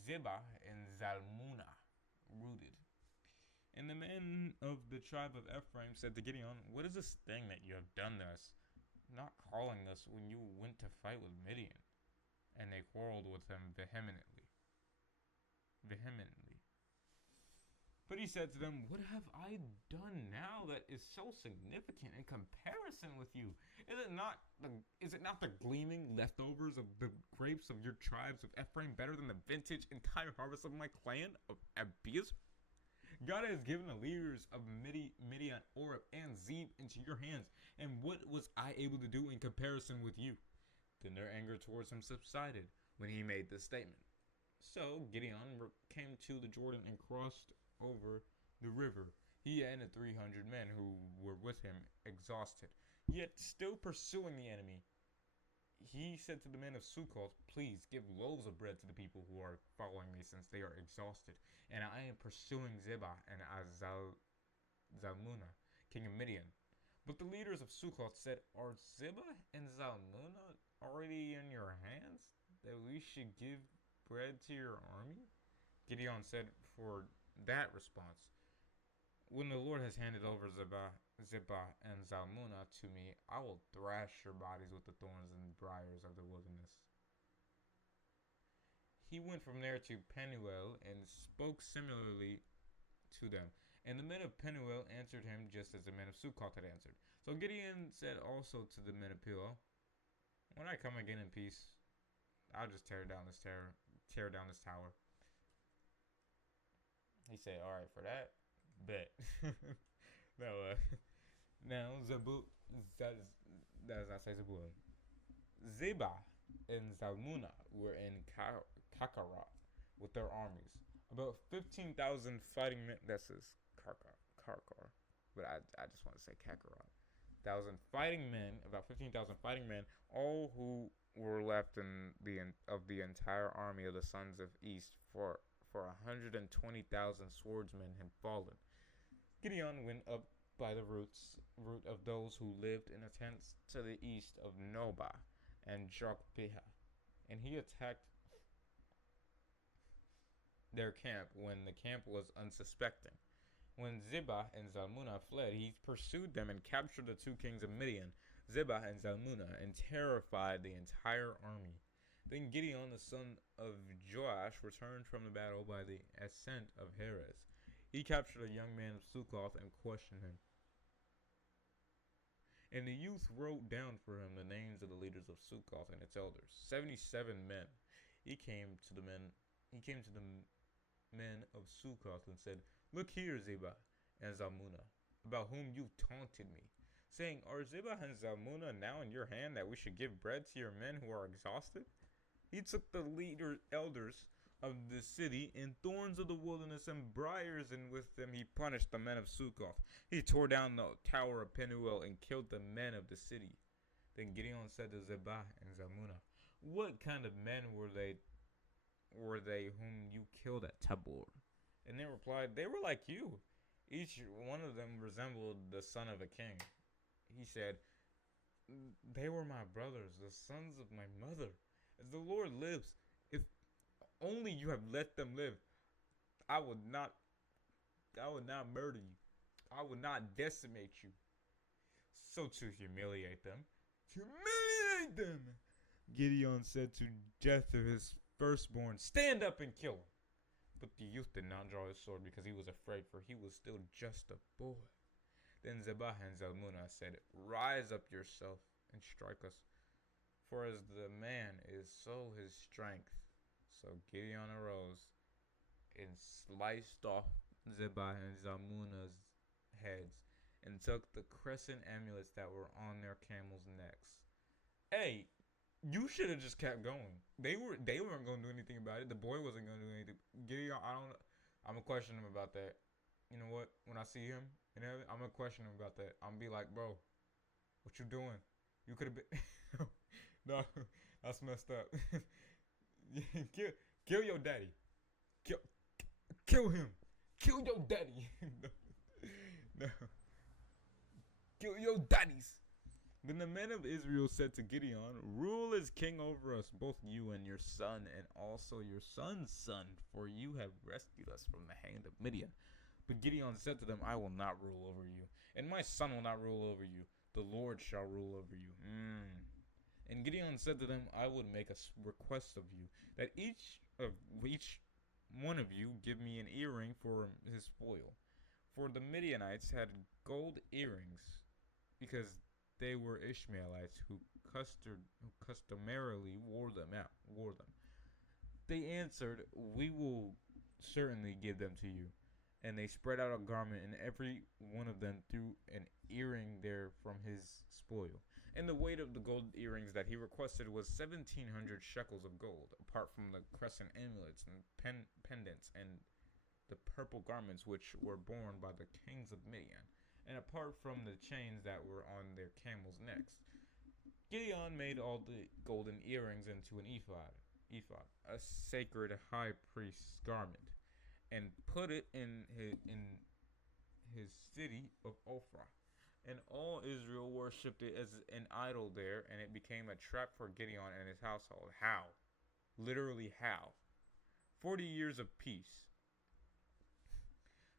Zebah and Zalmunna rooted. And the men of the tribe of Ephraim said to Gideon, "What is this thing that you have done to us, not calling us when you went to fight with Midian?" And they quarreled with him vehemently. But he said to them, "What have I done now that is so significant in comparison with you? Is it not the gleaming leftovers of the grapes of your tribes of Ephraim better than the vintage entire harvest of my clan of Abiezer? God has given the leaders of Midian, Oreb, and Zeb into your hands, and what was I able to do in comparison with you?" Then their anger towards him subsided when he made this statement. So Gideon came to the Jordan and crossed over the river, he and the 300 men who were with him, exhausted, yet still pursuing the enemy. He said to the men of Sukkoth, "Please give loaves of bread to the people who are following me, since they are exhausted, and I am pursuing Zebah and Zalmunna, king of Midian." But the leaders of Sukkoth said, "Are Zebah and Zalmunna already in your hands, that we should give bread to your army?" Gideon said for that response, "When the Lord has handed over Zebah and Zalmunna to me, I will thrash your bodies with the thorns and briars of the wilderness." He went from there to Penuel and spoke similarly to them. And the men of Penuel answered him just as the men of Sukkoth had answered. So Gideon said also to the men of Penuel, "When I come again in peace, I'll just tear down this tower." He said, "All right, for that, bet." Now Zebul does not say Zebul. Zebah and Zalmunna were in Kakarot with their armies, about 15,000 fighting men. That says Karkar, but I just want to say Kakarot. About 15,000 fighting men, all who were left in the entire army of the sons of East, for 120,000 swordsmen had fallen. Gideon went up by the route of those who lived in the tents to the east of Nobah and Jokbeha, and he attacked their camp when the camp was unsuspecting. When Zebah and Zalmunna fled, he pursued them and captured the two kings of Midian, Zebah and Zalmunna, and terrified the entire army. Then Gideon, the son of Joash, returned from the battle by the ascent of Heres. He captured a young man of Sukkoth and questioned him. And the youth wrote down for him the names of the leaders of Sukkoth and its elders, 77 men. He came to the men of Sukkoth and said, "Look here, Zebah and Zalmunna, about whom you taunted me, saying, 'Are Zebah and Zalmunna now in your hand, that we should give bread to your men who are exhausted?' He took the elders of the city and thorns of the wilderness and briars, and with them he punished the men of Sukkoth. He tore down the tower of Penuel and killed the men of the city." Then Gideon said to Zebah and Zalmunna, "What kind of men were they whom you killed at Tabor?" And they replied, "They were like you, Each one of them resembled the son of a king. He said, "They were my brothers, the sons of my mother. As the Lord lives, if only you have let them live, I would not I would not murder you. I would not decimate you. So to humiliate them, Gideon said to Jephthah his firstborn, stand up and kill him. But the youth did not draw his sword because he was afraid, for he was still just a boy. Then Zebah and Zalmunna said, rise up yourself and strike us, for as the man is, so his strength. So Gideon arose and sliced off Zebah and Zalmunna's heads and took the crescent amulets that were on their camels' necks. Hey, you should have just kept going. They weren't going to do anything about it. The boy wasn't going to do anything. Gideon, I'm gonna question him about that. You know what? When I see him in heaven, I'm gonna question him about that. I'm gonna be like, bro, what you doing? You could have been. No, that's messed up. kill your daddy. Kill him. Kill your daddy. No. No. Kill your daddies. Then the men of Israel said to Gideon, rule as king over us, both you and your son, and also your son's son, for you have rescued us from the hand of Midian. But Gideon said to them, I will not rule over you, and my son will not rule over you. The Lord shall rule over you. And Gideon said to them, I would make a request of you, that each one of you give me an earring for his spoil. For the Midianites had gold earrings, because they were Ishmaelites who customarily wore them. They answered, we will certainly give them to you. And they spread out a garment, and every one of them threw an earring there from his spoil. And the weight of the gold earrings that he requested was 1,700 shekels of gold, apart from the crescent amulets and pendants and the purple garments which were worn by the kings of Midian, and apart from the chains that were on their camels' necks. Gideon made all the golden earrings into an ephod, a sacred high priest's garment, and put it in his city of Ophrah. And all Israel worshipped it as an idol there, and it became a trap for Gideon and his household. How? Literally how? 40 years of peace.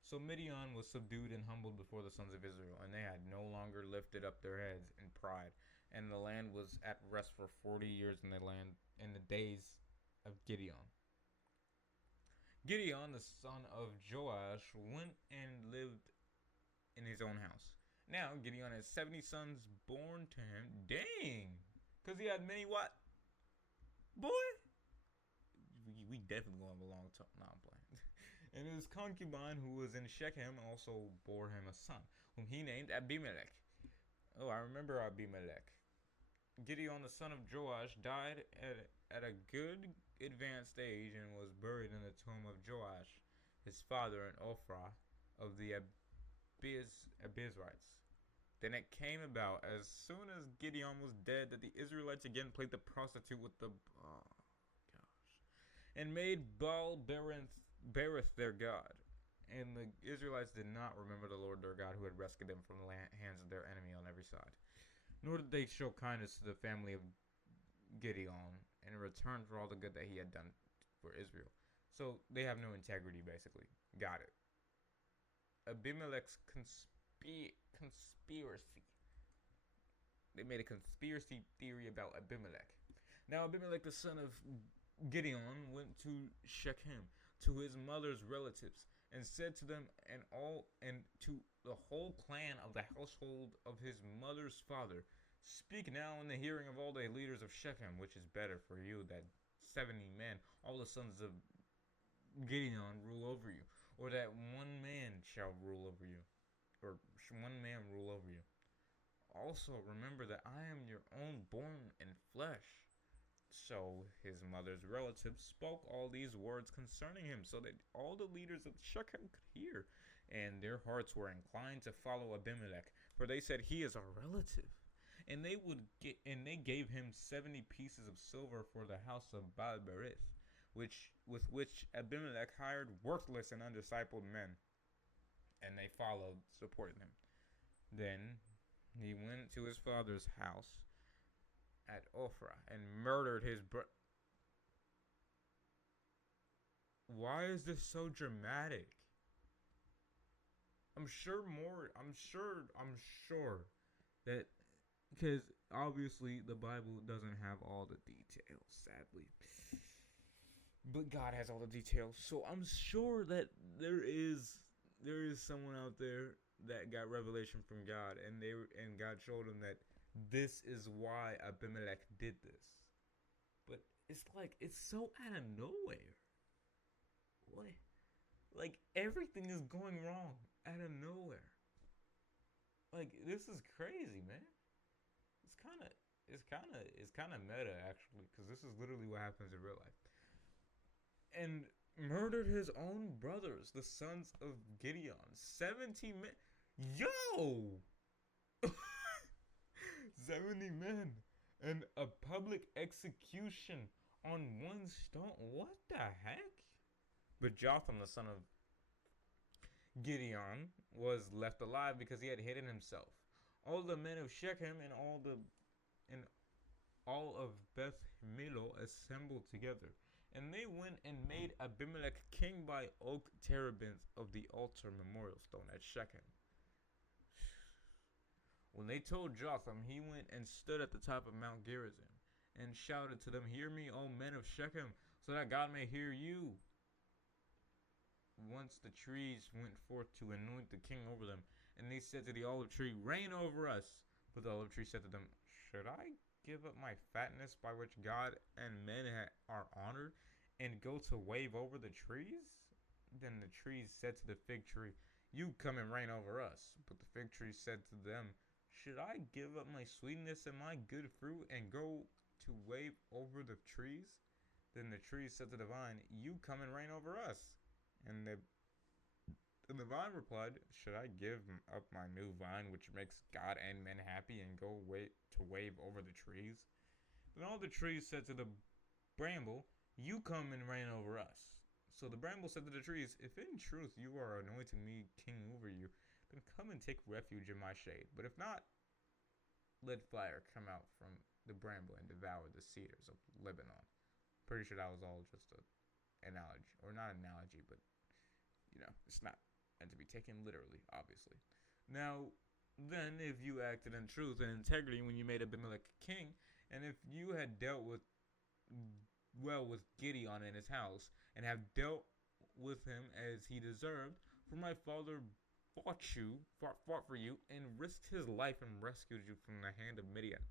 So Midian was subdued and humbled before the sons of Israel, and they had no longer lifted up their heads in pride. And the land was at rest for 40 years in the days of Gideon. Gideon, the son of Joash, went and lived in his own house. Now Gideon has 70 sons born to him. Dang! Because he had many what? Boy? We definitely going to have a long time. No, I'm playing. And his concubine, who was in Shechem, also bore him a son, whom he named Abimelech. Oh, I remember Abimelech. Gideon, the son of Joash, died at a good advanced age and was buried in the tomb of Joash, his father, in Ophrah of the Abizrites. Then it came about, as soon as Gideon was dead, that the Israelites again played the prostitute with the... and made Baal-berith their god. And the Israelites did not remember the Lord their God, who had rescued them from the hands of their enemy on every side. Nor did they show kindness to the family of Gideon in return for all the good that he had done for Israel. So they have no integrity, basically. Got it. Abimelech's conspiracy. They made a conspiracy theory about Abimelech. Now Abimelech, the son of Gideon, went to Shechem, to his mother's relatives, and said to them and to the whole clan of the household of his mother's father, speak now in the hearing of all the leaders of Shechem, which is better for you that 70 men, all the sons of Gideon, rule over you, or that one man shall rule over you, or one man rule over you. Also remember that I am your own born in flesh. So his mother's relatives spoke all these words concerning him, so that all the leaders of Shechem could hear, and their hearts were inclined to follow Abimelech, for they said, he is a relative. And they gave him 70 pieces of silver for the house of Baal-berith, with which Abimelech hired worthless and undiscipled men. and they followed, supporting him. Then he went to his father's house at Ophrah and murdered his brother. Why is this so dramatic? I'm sure more. I'm sure that because obviously the Bible doesn't have all the details, sadly. But God has all the details, so I'm sure that there is someone out there that got revelation from God, and God showed him that this is why Abimelech did this. But it's like it's so out of nowhere. What? Like everything is going wrong out of nowhere. Like this is crazy, man. It's kind of meta actually, because this is literally what happens in real life. And murdered his own brothers, the sons of Gideon. 70 men. Yo! 70 men. And a public execution on one stone. What the heck? But Jotham, the son of Gideon, was left alive because he had hidden himself. All the men of Shechem and all of Beth Millo assembled together. And they went and made Abimelech king by oak terebinth of the altar memorial stone at Shechem. When they told Jotham, he went and stood at the top of Mount Gerizim and shouted to them, "Hear me, O men of Shechem, so that God may hear you." Once the trees went forth to anoint the king over them, and they said to the olive tree, "Reign over us." But the olive tree said to them, "Should I give up my fatness by which God and men are honored, and go to wave over the trees?" Then the trees said to the fig tree, "You come and reign over us." But the fig tree said to them, "Should I give up my sweetness and my good fruit and go to wave over the trees?" Then the trees said to the vine, "You come and reign over us." And the vine replied, "Should I give up my new vine, which makes God and men happy, and go to wave over the trees?" Then all the trees said to the bramble, "You come and reign over us." So the bramble said to the trees, "If in truth you are anointing me king over you, then come and take refuge in my shade. But if not, let fire come out from the bramble and devour the cedars of Lebanon." Pretty sure that was all just a analogy, or not analogy, but it's not meant to be taken literally, obviously. Now, then, if you acted in truth and integrity when you made Abimelech king, and if you had dealt with Gideon in his house, and have dealt with him as he deserved, for my father fought for you, and risked his life and rescued you from the hand of Midian.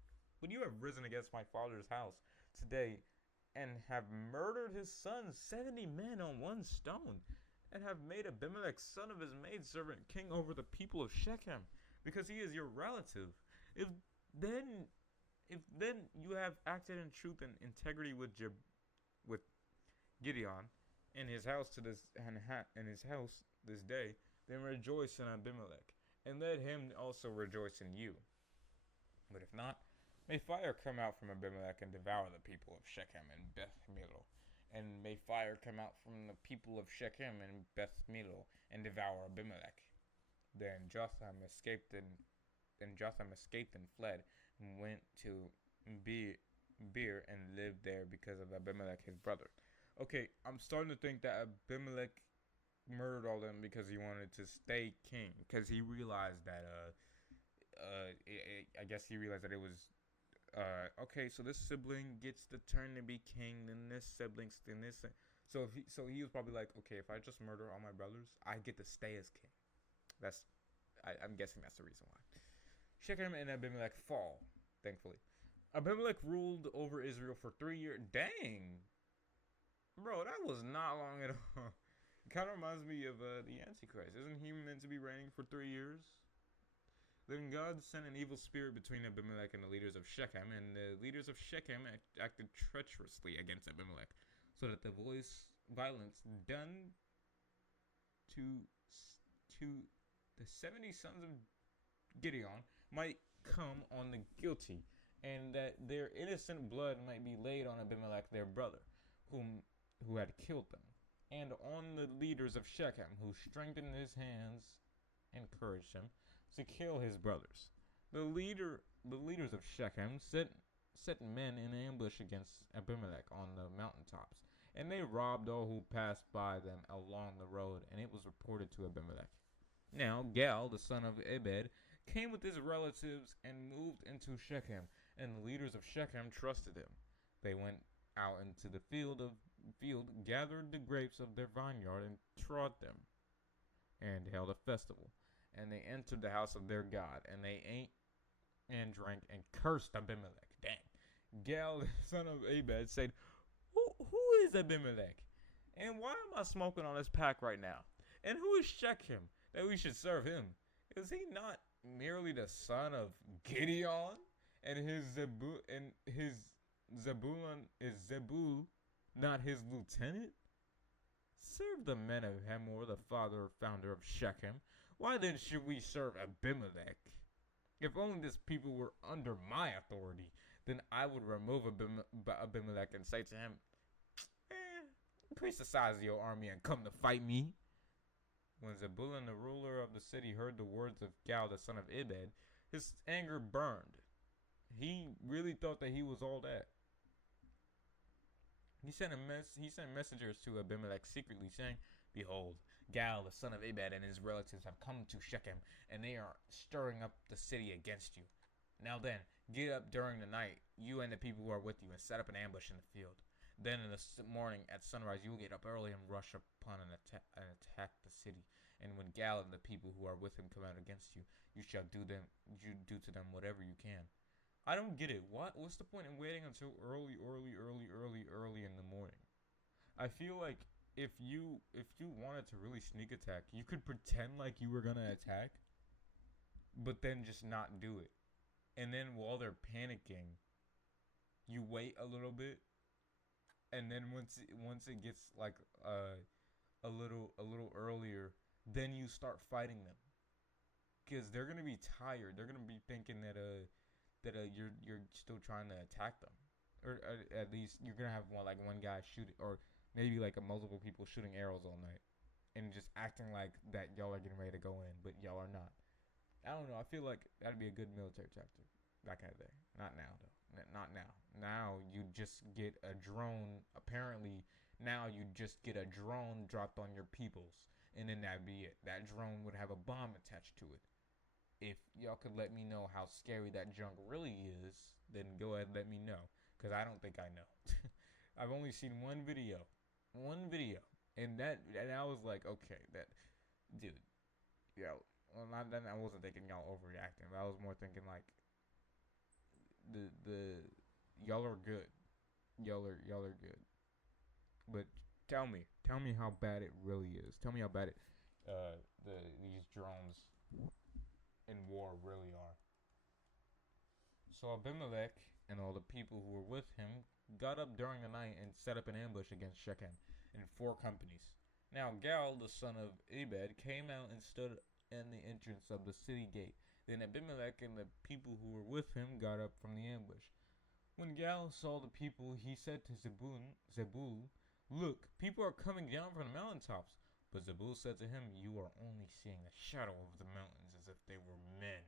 But you have risen against my father's house today, and have murdered his sons, 70 men on one stone, and have made Abimelech, son of his maidservant, king over the people of Shechem, because he is your relative. If then you have acted in truth and integrity with Gideon in his house this day, then rejoice in Abimelech, and let him also rejoice in you. But if not, may fire come out from Abimelech and devour the people of Shechem and Beth Millo. And may fire come out from the people of Shechem and Beth Millo and devour Abimelech. Then Jotham escaped and fled, and went to Beer and lived there because of Abimelech his brother. Okay, I'm starting to think that Abimelech murdered all them because he wanted to stay king, because he realized that I guess he realized that it was okay, so this sibling gets the turn to be king, then this sibling, then this. So he was probably like, okay, if I just murder all my brothers, I get to stay as king. I'm guessing that's the reason why. Shechem and Abimelech fall, thankfully. Abimelech ruled over Israel for 3 years. Dang, bro, that was not long at all. It kind of reminds me of the Antichrist. Isn't he meant to be reigning for 3 years? Then God sent an evil spirit between Abimelech and the leaders of Shechem, and the leaders of Shechem acted treacherously against Abimelech, so that the violence done to the 70 sons of Gideon might come on the guilty, and that their innocent blood might be laid on Abimelech their brother, who had killed them, and on the leaders of Shechem, who strengthened his hands encouraged him to kill his brothers. The leaders of Shechem set men in ambush against Abimelech on the mountaintops, and they robbed all who passed by them along the road, and it was reported to Abimelech. Now Gal, the son of Ebed, came with his relatives and moved into Shechem, and the leaders of Shechem trusted him. They went out into the field, gathered the grapes of their vineyard, and trod them, and held a festival. And they entered the house of their God, and they ate and drank and cursed Abimelech. Dang. Gal, the son of Ebed, said, who is Abimelech? And why am I smoking on his pack right now? And who is Shechem that we should serve him? Is he not merely the son of Gideon? And his Zebulun is Zebul, not his lieutenant? Serve the men of Hamor, the founder of Shechem. Why then should we serve Abimelech? If only this people were under my authority, then I would remove Abimelech and say to him, increase the size of your army and come to fight me. When Zebulun, the ruler of the city, heard the words of Gal, the son of Ebed, his anger burned. He really thought that he was all that. He sent messengers to Abimelech secretly, saying, behold, Gal, the son of Ebed, and his relatives have come to Shechem, and they are stirring up the city against you. Now then, get up during the night, you and the people who are with you, and set up an ambush in the field. Then in the morning at sunrise, you will get up early and rush upon and attack the city. And when Gal and the people who are with him come out against you, you shall do to them whatever you can. I don't get it. What's the point in waiting until early in the morning? I feel like if you wanted to really sneak attack, you could pretend like you were gonna attack, but then just not do it. And then while they're panicking, you wait a little bit, and then once it gets like a little earlier, then you start fighting them, because they're gonna be tired. They're gonna be thinking that you're still trying to attack them, or at least you're gonna have one guy shooting, or maybe like multiple people shooting arrows all night, and just acting like that y'all are getting ready to go in, but y'all are not. I don't know. I feel like that'd be a good military tactic back in the day. Not now though. Not now. Now you just get a drone. Apparently now you just get a drone dropped on your peoples, and then that'd be it. That drone would have a bomb attached to it. If y'all could let me know how scary that junk really is, then go ahead and let me know, because I don't think I know. I've only seen one video, and I was like, okay, that, dude, yo, well, then I wasn't thinking y'all overreacting, but I was more thinking like, the y'all are good, y'all are good, but tell me how bad it really is. Tell me how bad these drones in war really are. So Abimelech and all the people who were with him got up during the night and set up an ambush against Shechem in 4 companies. Now Gal, the son of Ebed, came out and stood in the entrance of the city gate. Then Abimelech and the people who were with him got up from the ambush. When Gal saw the people, he said to Zebul, look, people are coming down from the mountaintops. But Zebul said to him, you are only seeing the shadow of the mountains as if they were men.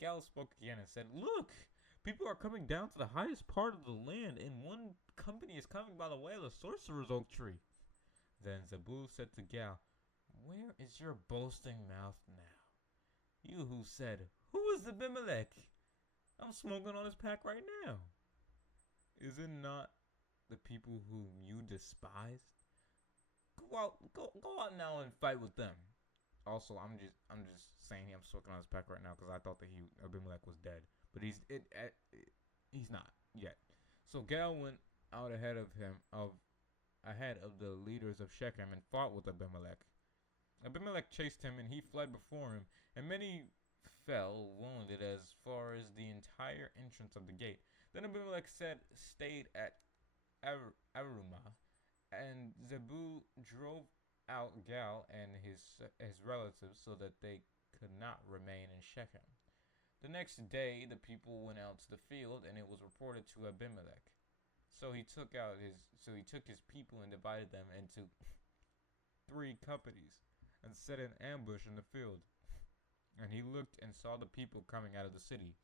Gal spoke again and said, look, people are coming down to the highest part of the land, and one company is coming by the way of the sorcerer's oak tree. Then Zebul said to Gal, where is your boasting mouth now? You who said, who is Abimelech? I'm smoking on his pack right now. Is it not the people whom you despised? Go out now and fight with them. Also, I'm just saying I'm smoking on his pack right now because I thought that Abimelech was dead, but he's not yet. So Gal went out ahead of the leaders of Shechem and fought with Abimelech. Abimelech chased him, and he fled before him, and many fell wounded as far as the entire entrance of the gate. Then Abimelech stayed at Arumah, and Zebul drove out Gal and his relatives so that they could not remain in Shechem. The next day the people went out to the field, and it was reported to Abimelech. So he took his people and divided them into 3 companies. and set an ambush in the field. And he looked and saw the people coming out of the city,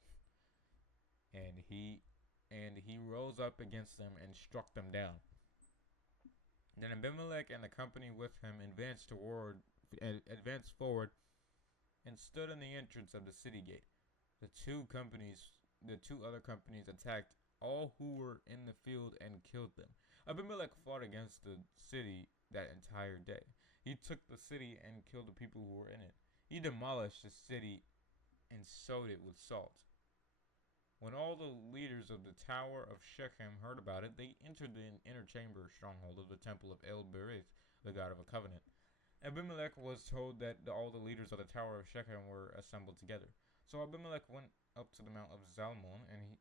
and he rose up against them and struck them down. Then Abimelech and the company with him advanced forward and stood in the entrance of the city gate. The two other companies attacked all who were in the field and killed them. Abimelech fought against the city that entire day. He took the city and killed the people who were in it. He demolished the city and sowed it with salt. When all the leaders of the Tower of Shechem heard about it, they entered the inner chamber stronghold of the temple of El Berith, the god of a covenant. Abimelech was told that all the leaders of the Tower of Shechem were assembled together. So Abimelech went up to the mount of Zalmon, and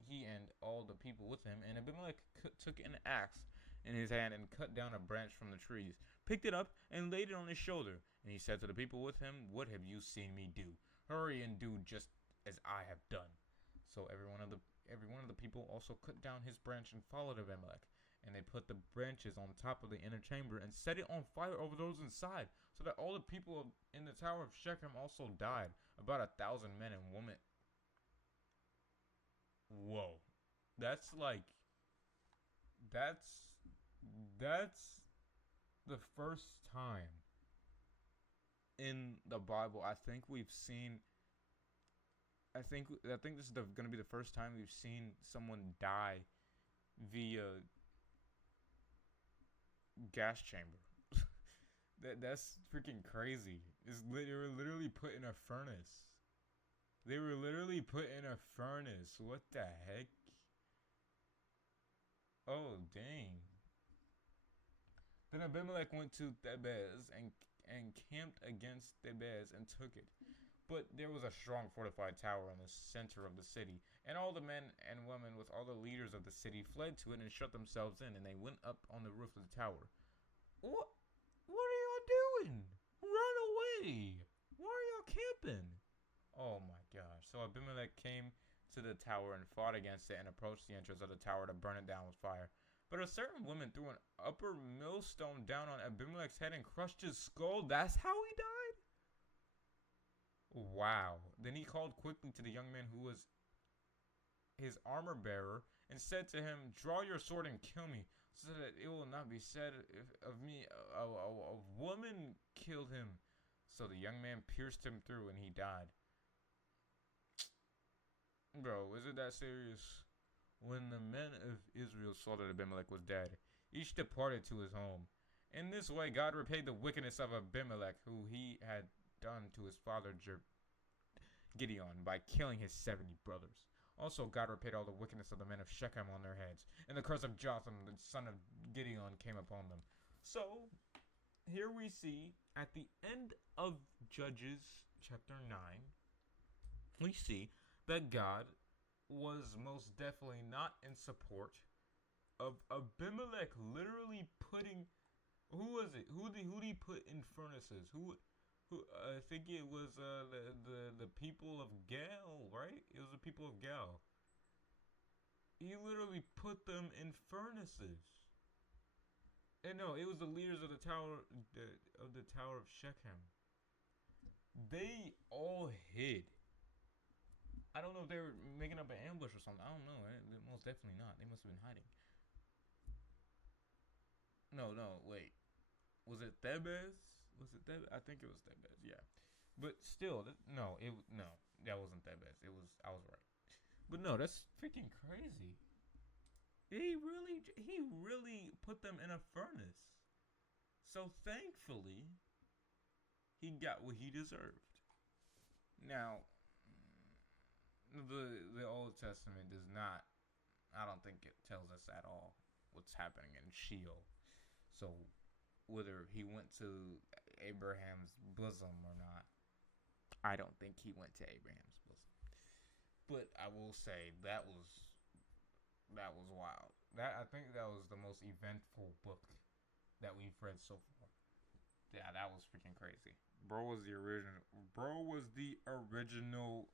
he and all the people with him, and Abimelech took an axe in his hand and cut down a branch from the trees, picked it up, and laid it on his shoulder. And he said to the people with him, "What have you seen me do? Hurry and do just as I have done." So every one of the people also cut down his branch and followed Abimelech. And they put the branches on top of the inner chamber and set it on fire over those inside, so that all the people in the Tower of Shechem also died, about 1,000 men and women. Whoa, that's the first time in the Bible I think we've seen. I think this is going to be the first time we've seen someone die via gas chamber. That's freaking crazy. They were literally put in a furnace. What the heck? Oh, dang. Then Abimelech went to Thebez and camped against Thebez and took it. But there was a strong fortified tower in the center of the city, and all the men and women with all the leaders of the city fled to it and shut themselves in, and they went up on the roof of the tower. What are y'all doing? Run away! Why are y'all camping? Oh my gosh. So Abimelech came to the tower and fought against it and approached the entrance of the tower to burn it down with fire. But a certain woman threw an upper millstone down on Abimelech's head and crushed his skull. That's how he died? Wow. Then he called quickly to the young man who was his armor bearer and said to him, "Draw your sword and kill me, so that it will not be said of me, a woman killed him." So the young man pierced him through and he died. Bro, is it that serious? When the men of Israel saw that Abimelech was dead, each departed to his home. In this way, God repaid the wickedness of Abimelech, who he had done to his father Gideon by killing his 70 brothers. Also, God repaid all the wickedness of the men of Shechem on their heads, and the curse of Jotham, the son of Gideon, came upon them. So, here we see, at the end of Judges chapter 9, we see that God was most definitely not in support of Abimelech literally putting, who was it? Who did he put in furnaces? Who I think it was the people of Gal, right? It was the people of Gal. He literally put them in furnaces. And no, it was the leaders of the Tower of Shechem. They all hid. I don't know if they were making up an ambush or something. I don't know. Most definitely not. They must have been hiding. No, wait. Was it Thebez? I think it was Thebez. Yeah, but still, no, that wasn't Thebez. I was right. But no, that's freaking crazy. He really put them in a furnace. So thankfully, he got what he deserved. Now, the Old Testament does not. I don't think it tells us at all what's happening in Sheol. So whether he went to Abraham's bosom or not, I don't think he went to Abraham's bosom. But I will say that was wild. I think that was the most eventful book that we've read so far. Yeah, that was freaking crazy. Bro was the original. Bro was the original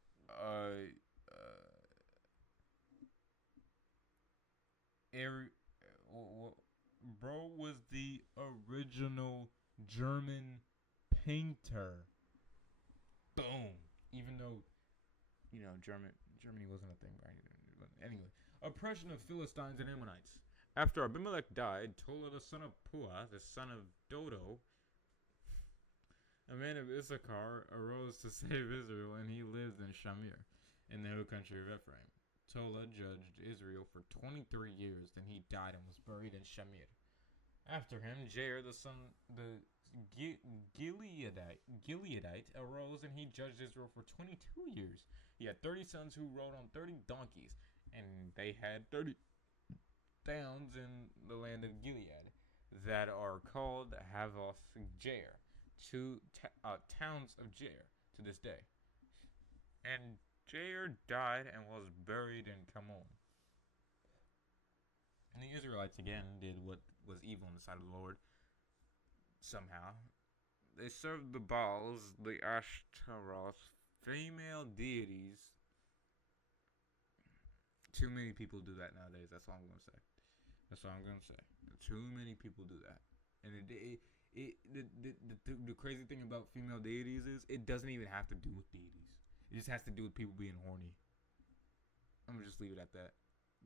German painter. Boom. Even though, Germany wasn't a thing, right? Anyway, oppression of Philistines and Ammonites. After Abimelech died, Tola the son of Puah, the son of Dodo, a man of Issachar, arose to save Israel, and he lived in Shamir, in the hill country of Ephraim. Tola judged Israel for 23 years, then he died and was buried in Shamir. After him, Jair, the Gileadite, arose, and he judged Israel for 22 years. He had 30 sons who rode on 30 donkeys, and they had 30 towns in the land of Gilead that are called Havoth Jair, towns of Jair to this day. And Jair died and was buried in Camon. And the Israelites again did what was evil in the sight of the Lord. Somehow, they served the Baals, the Ashtaroth, female deities. Too many people do that nowadays. That's all I'm gonna say. Too many people do that, and the crazy thing about female deities is it doesn't even have to do with deities. It just has to do with people being horny. I'm gonna just leave it at that.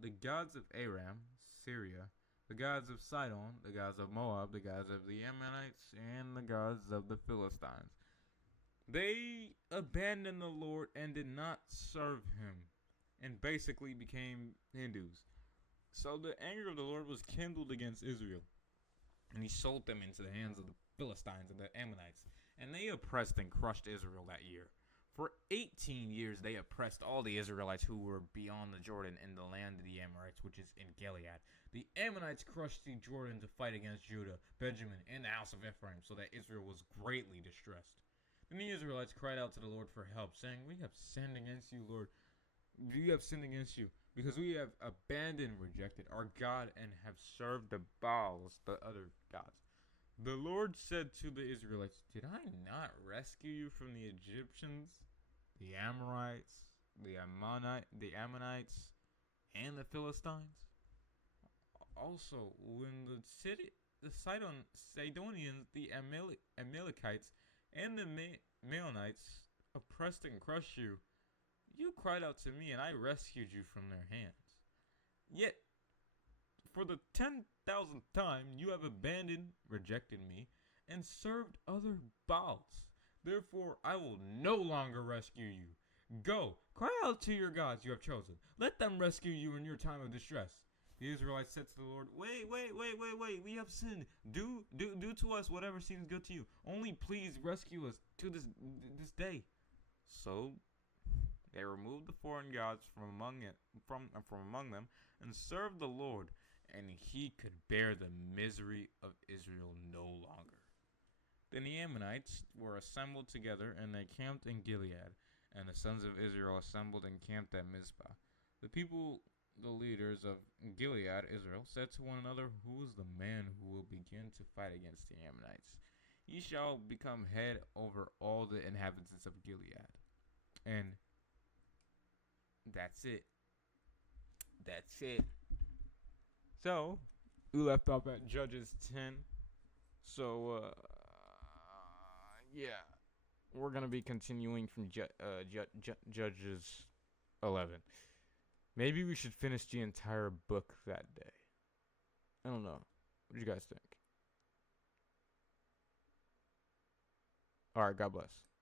The gods of Aram, Syria, the gods of Sidon, the gods of Moab, the gods of the Ammonites, and the gods of the Philistines. They abandoned the Lord and did not serve him, and basically became Hindus. So the anger of the Lord was kindled against Israel, and he sold them into the hands of the Philistines and the Ammonites, and they oppressed and crushed Israel that year. For 18 years, they oppressed all the Israelites who were beyond the Jordan in the land of the Amorites, which is in Gilead. The Ammonites crushed the Jordan to fight against Judah, Benjamin, and the house of Ephraim, so that Israel was greatly distressed. Then the Israelites cried out to the Lord for help, saying, "We have sinned against you, Lord. We have sinned against you, because we have abandoned and rejected our God and have served the Baals, the other gods." The Lord said to the Israelites, "Did I not rescue you from the Egyptians, the Amorites, the Ammonites, and the Philistines? Also, when the Sidonians, the Amalekites, and the Maonites oppressed and crushed you, you cried out to me, and I rescued you from their hands. Yet, for the 10,000th time, you have abandoned, rejected me, and served other Baals. Therefore, I will no longer rescue you. Go, cry out to your gods you have chosen. Let them rescue you in your time of distress." The Israelites said to the Lord, Wait, we have sinned. Do to us whatever seems good to you. Only please rescue us to this day. So they removed the foreign gods from among them and served the Lord, and he could bear the misery of Israel no longer. Then the Ammonites were assembled together, and they camped in Gilead, and the sons of Israel assembled and camped at Mizpah. The people, the leaders of Gilead, Israel, said to one another, "Who is the man who will begin to fight against the Ammonites? He shall become head over all the inhabitants of Gilead." And that's it. So, we left off at Judges 10. So, yeah. We're going to be continuing from Judges 11. Maybe we should finish the entire book that day. I don't know. What do you guys think? Alright, God bless.